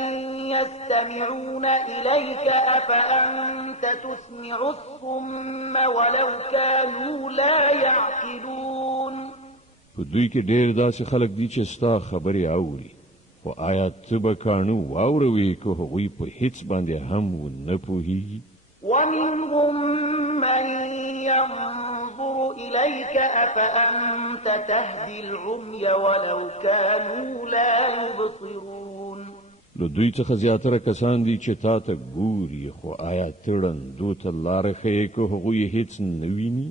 يستمعون إليك أفأنت تسمع الصم ولو كانوا لا يعقلون. په دوی کې ډېر داسې خلک دي چې ستا خبرې اوري خو آیا ته به کاڼه واوروې که هغوی په هیڅ باندې هم ونه پوهېږي. ومنهم من ينظر إليك أفأنت تهدي العمي ولو كانوا لا يبصرون. له دوی څخه زیاتره کسان دي چې تا ته ګوري خو آیا ته ړندو ته لاره ښیې که هغوی هیڅ نه ویني.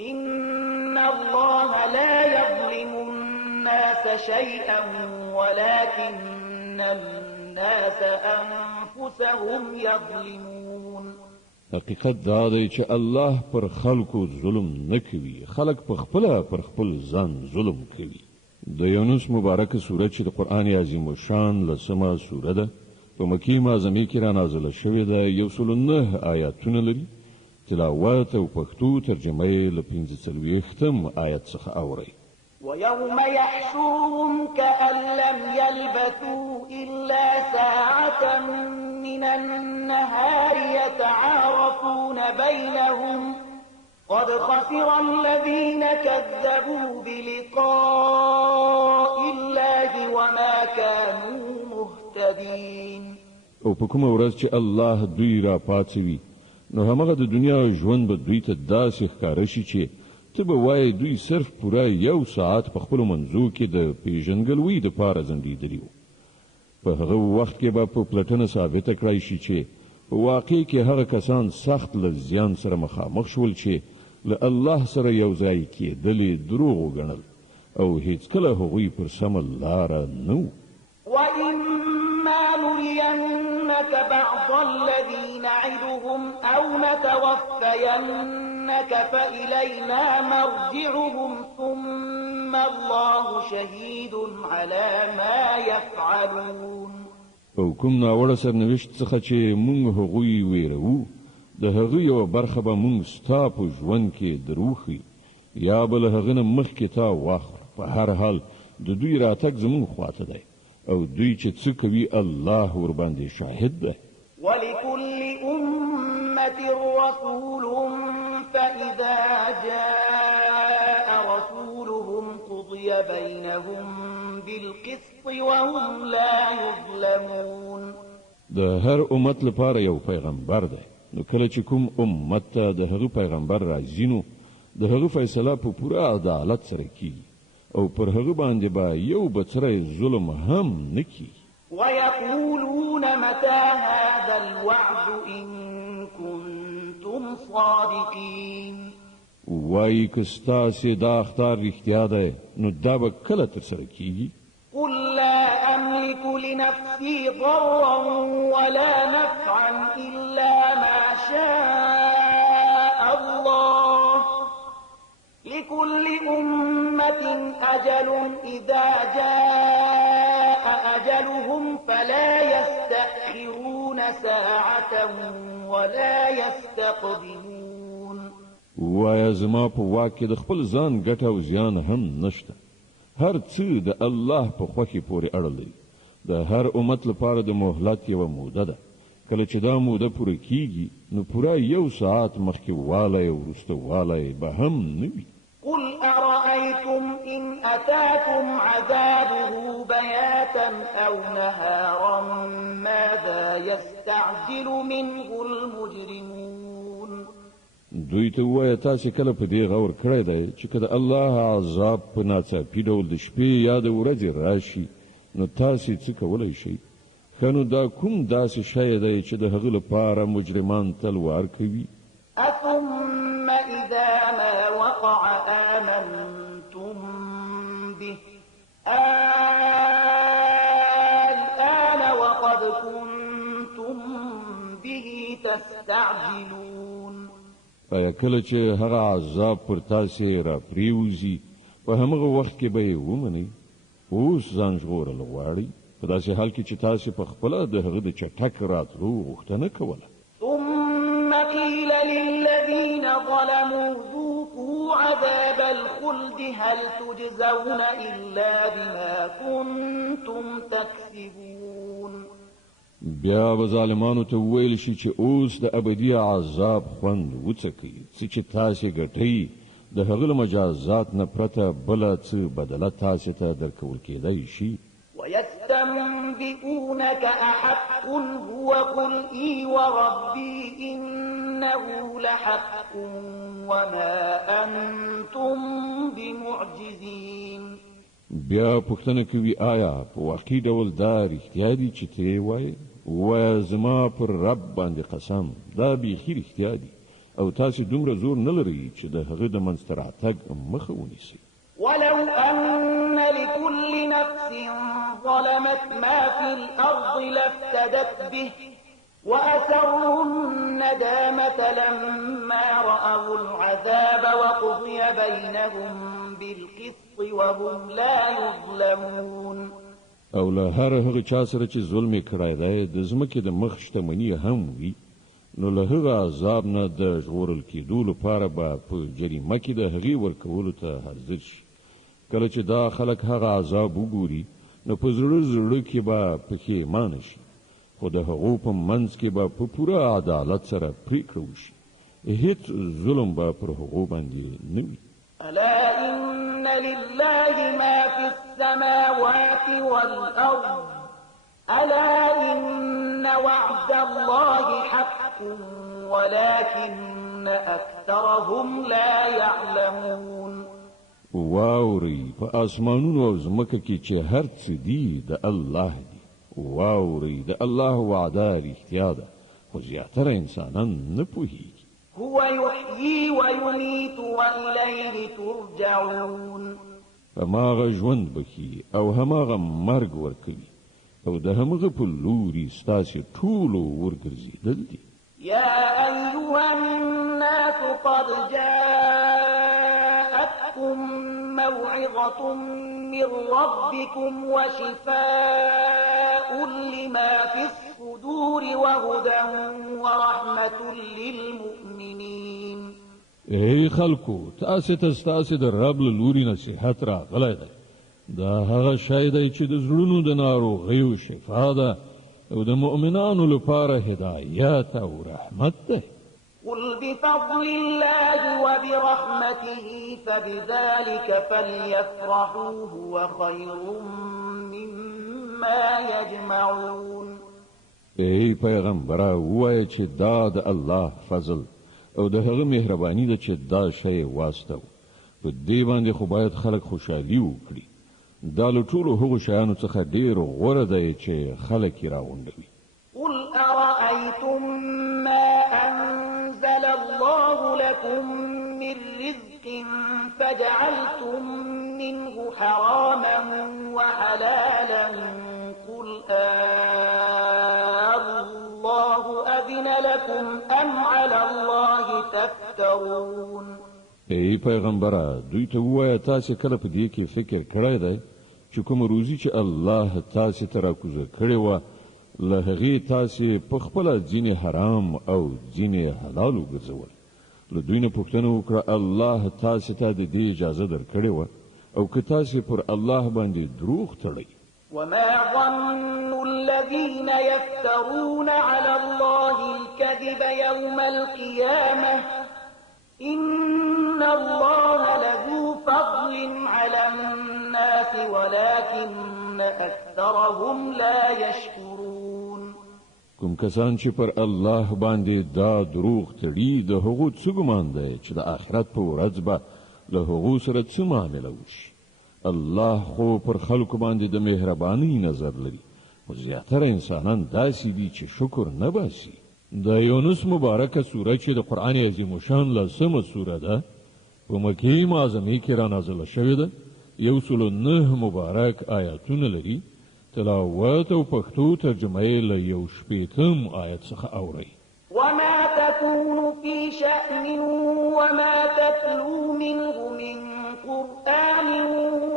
إن الله لا يظلم الناس شيئا ولكن الناس أنفسهم يظلمون. حقیقت دا دی چې الله پر خلکو ظلم نه کوي، خلک په خپله پر خپل ځان ظلم کوي. د یونس مبارکه سوره چې د قرآن عظیم الشان 10مه سوره ده په مکې معظمې کې را نازله شوې ده. 109 آیاتونه لري. تلاوت او پښتو ترجمه یې له 45م آیت څخه اورئ. ويوم يحشرهم كأن لم يلبثوا إلا ساعة من النهار يتعارفون بينهم قد خسر الذين كذبوا بلقاء الله وما كانوا مهتدين. او په کومه ورځ چې الله دوی را پاڅوي نو همغه د دنیا ژوند به دوی ته داسې ښکاره شي چې ته به وایې دوی صرف پوره 1 ساعت په خپلو منځو کې د پیژنګلوۍ دپاره ځنډېدلي وو. په هغه وخت کې به په پلټنه ثابته کړی شي چې په واقع کې هغه کسان سخت له زیان سره مخامخ شول چې له الله سره یو ځای کېدلې دروغ وګڼل او هیڅکله هغوی پر سمه لاره نه وو. وإما نرينك بعض الذي نعدهم أو نتوفينك فإلينا مرجعهم ثم الله شهيد على ما يفعلون. او کوم ناوړه سرنوشت څخه چې مونږ هغوی ویرو د هغه یوه برخه به مونږ ستا په ژوند کې دروخي یا به له هغه نه مخکې تا واخلو. په هر حال د دوی راتګ زمونږ خواته دی او دوی چې څه کوي الله ورباندې شاهد ده. ولكل أمة رسول فإذا جاء رسولهم قضي بينهم بالقسط وهم لا يظلمون. د هر امت لپاره یو پیغمبر دی نو کله چې کوم امت ته د هغه پیغمبر راځي نو د هغه فیصله په پوره عدالت سره کیږي او پر هغه باندې به یو بڅری ظلم هم نکي. ويقولون متى هذا الوعد إن كنتم صادقين. وای که ستاسې دا اختار رښتیا دی نو دا به کله ترسره کیږي. قل لا أملك لنفسي ضرا ولا نفعا إلا ما شاء الله لكل أمة أجل إذا جاء أجلهم فلا يستأخرون ساعة ولا يستقدمون. وایا زما په واک کې د خپل ځان ګټه او زیان هم نشته. هر څه د الله په خوښې پورې اړه لري. د هر امت لپاره د مهلت یوه موده ده. کله چې دا موده پوره کیږي نو پوره 1 ساعت مخکې والی او وروسته والی به هم نه وي. قل أرأيتم أفرأيتم إن أتاكم عذابه بياتا أو نهارا ماذا يستعجل منه المجرمون. دوی ته وایه تاسې کله په دې غور کړی دی چې که د الله عذاب په ناڅاپي ډول د شپې یا د ورځې راشي نو تاسې څه کولی شئ؟ ښه نو دا کوم داسې شی دی چې د هغه لپاره مجرمان تلوار کوي؟ أثم إذا ما وقع آمنتم به الآن وقد كنتم به تستعجلون. آیا کله چې هغه عذاب پر تاسې را پریوزي په همغه وخت کې به یې ومنئ؟ اوس ځان ژغورل غواړئ په داسې حال کې چې تاسې په خپله د هغه د چټک راتلو غوښتنه کوله. ثم قيل للذين ظلموا ذوقوا عذاب الخلد هل تجزون إلا بما كنتم تكسبون. بیا به ظالمانو ته وویل شي چې اوس د ابدي عذاب خوند وڅکئ څه چې تاسې ګټئ د هغه له مجازات نه پرته بله څه بدله تاسې ته درکول کېدی شي. ويستنبئونك أحق هو قل إي وربي إنه لحق وما أنتم بمعجزين. بیا پوښتنه کوي آیا په واقعي ډول دا رښتیا دي چې ته یې وایې؟ ووایه زما پر رب باندې قسم دا بیخي رښتیا دي او تاسې دومره زور نه لرئ چې د هغه د منځته راتګ مخه ونیسئ. ولو أن لكل نفس ظلمت ما في الأرض لافتدت به وأسروا الندامة لما رأوا العذاب وقضي بينهم بالقسط وهم لا يظلمون. او له هر هغه چا سره چې ظلم یې کړی دی د ځمکې د مخ شتمني هم وي نو له هغه عذاب نه د ژغورل کېدو لپاره به په جریمه کې د هغې ورکولو ته حاضر شي. کله چې دا خلک هغه عذاب وګوري نو په زړه زړه کې به پښیمانه شي خو د هغو په منځ کې به په پوره عدالت سره پریکړه وشي. هیڅ ظلم به پر هغو باندې نه وي. ألا إن لله ما في السماوات والأرض ألا إن وعد الله حق ولكن أكثرهم لا يعلمون. واوري په اسمانونو او ځمکه کې چې هر څه دي د الله دي. واوري د الله وعده رښتیا ده خو زیاتره انسانان نه پوهیږي. هو يحيي ويميت وإليه ترجعون. هماغه ژوند بخي او هماغه مرګ ورکوي او د همغه په لوري ستاسې ټولو ورګرځېدل دي. يا أيها الناس قد جاءتكم موعظة من ربكم وشفاء لما في الصدور وهدى ورحمة للمؤمنين. ای خلکو تاسې ته ستاسې د رب له لوري نصیحت راغلی دی. دا هغه شی دی چې د زړونو د ناروغیو شفا ده او د مؤمنانو لپاره هدایت او رحمت ده. قل بفضل الله وبرحمته فبذلك فليفرحوا هو خير مما يجمعون. ای پیغمبره ووایه چې دا د الله فضل او د هغه مهرباني ده چې دا شی واستو. په دې باندې خو باید خلک خوشحالي وکړي. دا له ټولو هغو شیانو څخه ډېر غوره دی چې خلک یې راغونډوي. قل أرأيتم ما أنزل الله لكم من رزق فجعلتم منه حراما وحلالا قل الله أذن لكم أم على الله تفترون. ای پیغمبره دوی ته ووایه تاسې کله په دې کې فکر کړی دی چې کومه روزي چې الله تاسې ته راکوزه کړې وه له هغې تاسې په خپله ځینې حرام او ځینې حلال وګرځول. له دوی نه پوښتنه وکړه الله تاسې ته د دې اجازه درکړې وه او که تاسې پر الله باندې دروغ تړئ. وما ظن الذين يفترون على الله الكذب يوم القيامة إن الله لذو فضل على الناس ولكن أكثرهم لا يشكرون کوم کسان چې پر الله باندې دا دروغ تړي د هغو څه ګمان دی چې د آخرت په ورځ به له هغو سره څه معامله وشي الله خو پر خلکو باندې د مهربانۍ نظر لري خو زیاتره انسانان داسې دي چې شکر نه باسي د یونس مبارکه سوره چې د قرآن عظیم الشان لسمه سوره ده په مکې معظمې کې را نازله شوې ده 109 مبارک آیاتونه لري تلاوت او پښتو ترجمه یې له 1 آیت څخه اورئ وما تكون في شأن وما تتلو منه من قرآن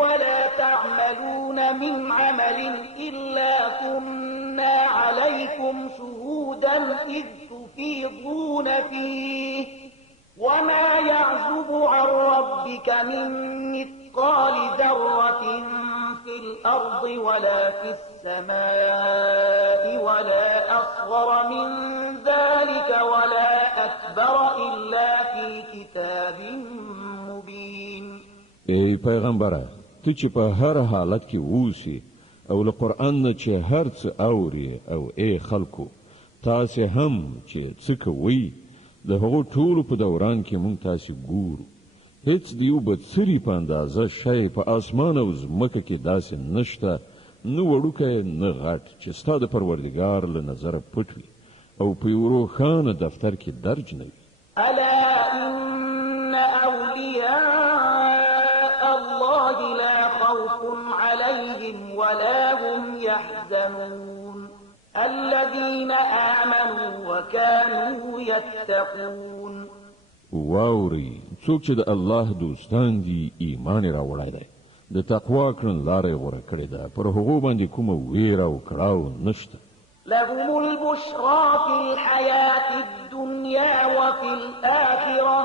ولا تعملون من عمل إلا كنا عليكم شهودا إذ تفيضون فيه وما يعزب عن ربك من مثقال ذرة في الأرض ولا في السماء ولا أصغر من ذلك ولا أكبر إلا في كتاب مبين ای پیغمبره ته چې په هر حالت کې اوسې او له قرآن نه چې هر څه اوري او ای خلکو تاسې هم چې څه کوئ د هغو ټولو په دوران کې مونږ تاسې ګورو هیڅ د یو بڅري په اندازه شی په اسمان او ځمکه کې داسې نشته نه وړوکی نه غټ چې ستا د پروردګار له نظره پټ وي او په یو روښانه دفتر کې درج نه وي ألا إن أولياء الله لا خوف عليهم ولا هم يحزنون الذين آمنوا وكانوا يتقون واوري څوک چې د الله دوستان دي ایمان راوړی دی د تقوا کړنلاره غوره کړې ده پر هغو باندې کومه ویره او کړاو نشته لهم البشرى في الحياة الدنيا وفي الآخرة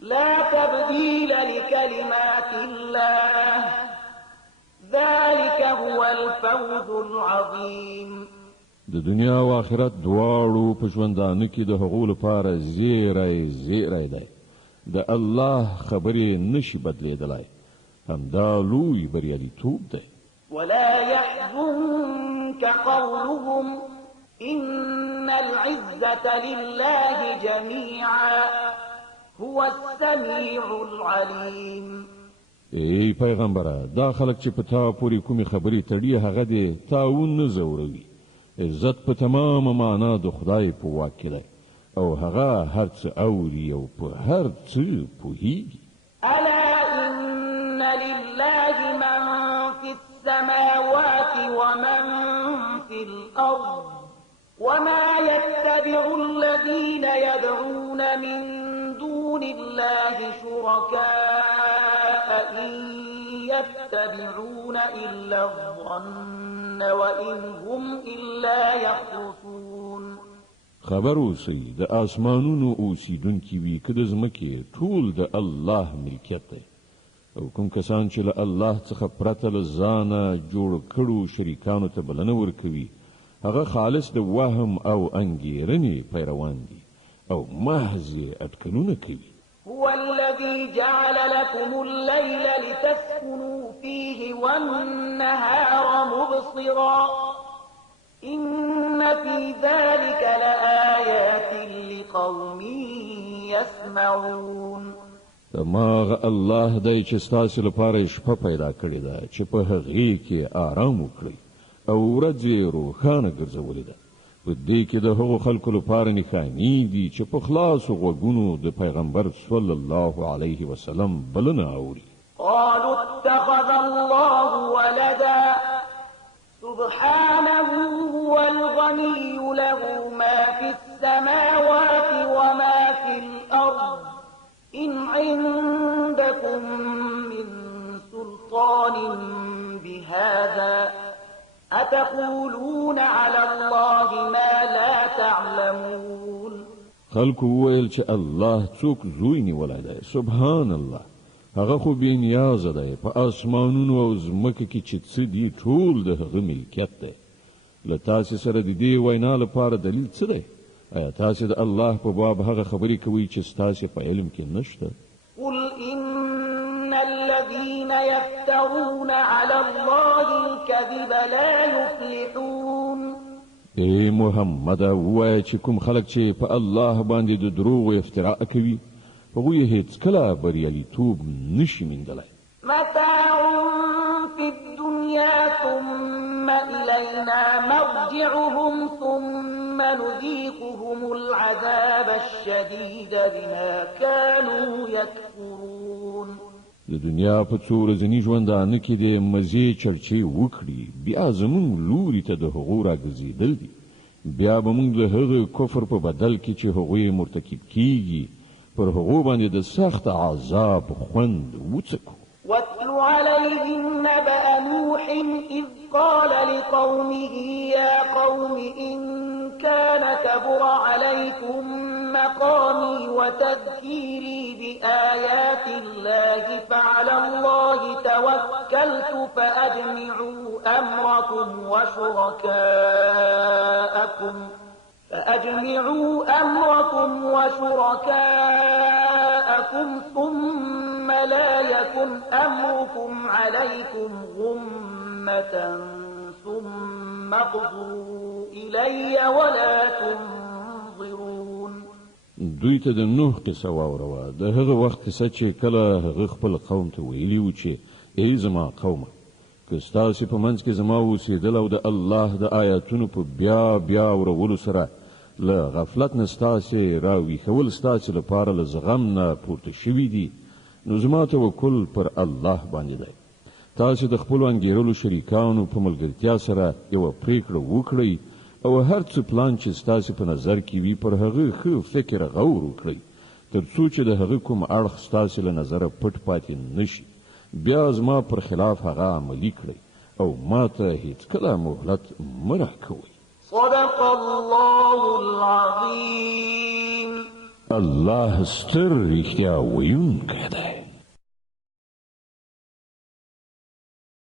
لا تبديل لكلمات الله ذلك هو الفوز العظيم د دنیا او آخرت دواړو په ژوندانه کې د هغو لپاره زیری دی د الله خبرې نشي بدلیدلی همدا لوی بریالیتوب دی ولا يحزنك قولهم إن العزة لله جميعا هو السميع العليم ای پیغمبره دا خلک چې په تا پورې کومې خبرې تړي هغه دې تاون نه زوروي عزت په تمامه معنا د خدای په واک کې دی او هغه هر څه اوري او په هر څه پوهیږي ألا إن لله من في السماوات ومن في الأرض وما يتبع الذين يدعون من دون الله شركاء إن يتبعون إلا الظن وإن هم إلا يخرصون خبر اوسئ د آسمانونو اوسیدونکي وي که د ځمکې ټول د الله ملکیت دی او کوم کسان چې له الله څخه پرته له ځانه جوړ کړو شریکانو ته بلنه ورکوي هغه خالص د وهم او انګیرنې پیروان دي او محض اټکلونه کوي هو الذي جعل لكم الليل لتسكنوا فيه والنهار مبصرا إن في ذلك لآيات لقوم يسمعون دماغ الله دی چې ستاسو لپاره شپه پیدا کړې ده چې په هغې کې آرام وکړئ او ورځ یې روښانه ګرځولې ده په دې کې د هغو خلکو لپاره نښانې دي چې په خلاصو غوږونو د پیغمبر صلی الله علیه وسلم بلنه اوري قالوا اتخذ الله ولدا سبحانه هو الغني له ما في السماوات وما في الأرض إن عندكم من سلطان بهذا أتقولون على الله ما لا تعلمون خلکو وویل چې الله څوک زوی نیولی دی سبحان الله هغه خو بې نیازه دی په اسمانونو او ځمکه کې چې څه دي ټول د هغه ملکیت دی له تاسې سره د دې وینا لپاره دلیل څه دی آیا تاسې د الله په باب هغه خبرې کوئ چې ستاسې په علم کې نشته قل إن الذين يفترون على الله الكذب لا يفلحون. ای محمد ووایه چې کوم خلک چې په الله باندې د دروغ افتراء کوي هغوی هیڅ کله بریالیتوب نشي موندلی. متاع في الدنيا ثم إلينا مرجعهم ثم نذيقهم العذاب الشديد بما كانوا يكفرون. د دنیا په څو ورځني ژوندانه کې د مزې چرچې وکړي بیا زموږ لوري ته د هغو راګرځېدل دي. بیا به موږ د هغه کفر په بدل کې چې هغوی مرتکب کیږي پر هغو باندې د سخت عذاب خوند وڅکو. واتل عليهم نبأ نوح إذ قال لقومه يا قوم إن كان كبر عليكم مقامي وتذكيري بآيات الله فعلى الله توكلت فأجمعوا أمركم وشركاءكم ثم لا يكن أمركم عليكم غمة ثم اقضوا إلي ولا تنظرون. دوی ته د نوح قصه واوروه. د هغه وخت کیسه چې کله هغه خپل قوم ته ویلي و چې ای زما قومه که ستاسې په منځ کې زما اوسېدل او د الله د آیاتونو په بیا اورولو سره له غفلت نه ستاسې راویښول ستاسې لپاره له زغم نه پورته شوي دي نو زما توکل پر الله باندې دی. تاسې د خپلو انګېرلو شریکانو په ملګرتیا سره یوه پریکړه وکړئ او هر څه پلان چې ستاسې په نظر کې وي پر هغه ښه فکر غور وکړئ تر څو چې د هغه کوم اړخ ستاسې له نظره پټ پاتې نشي. بیا زما پر خلاف هغه عملي کړئ او ما ته هیڅ کله مهلت مه راکوئ. صدق الله العظيم. الله ستر رښتیا ویونکی دی.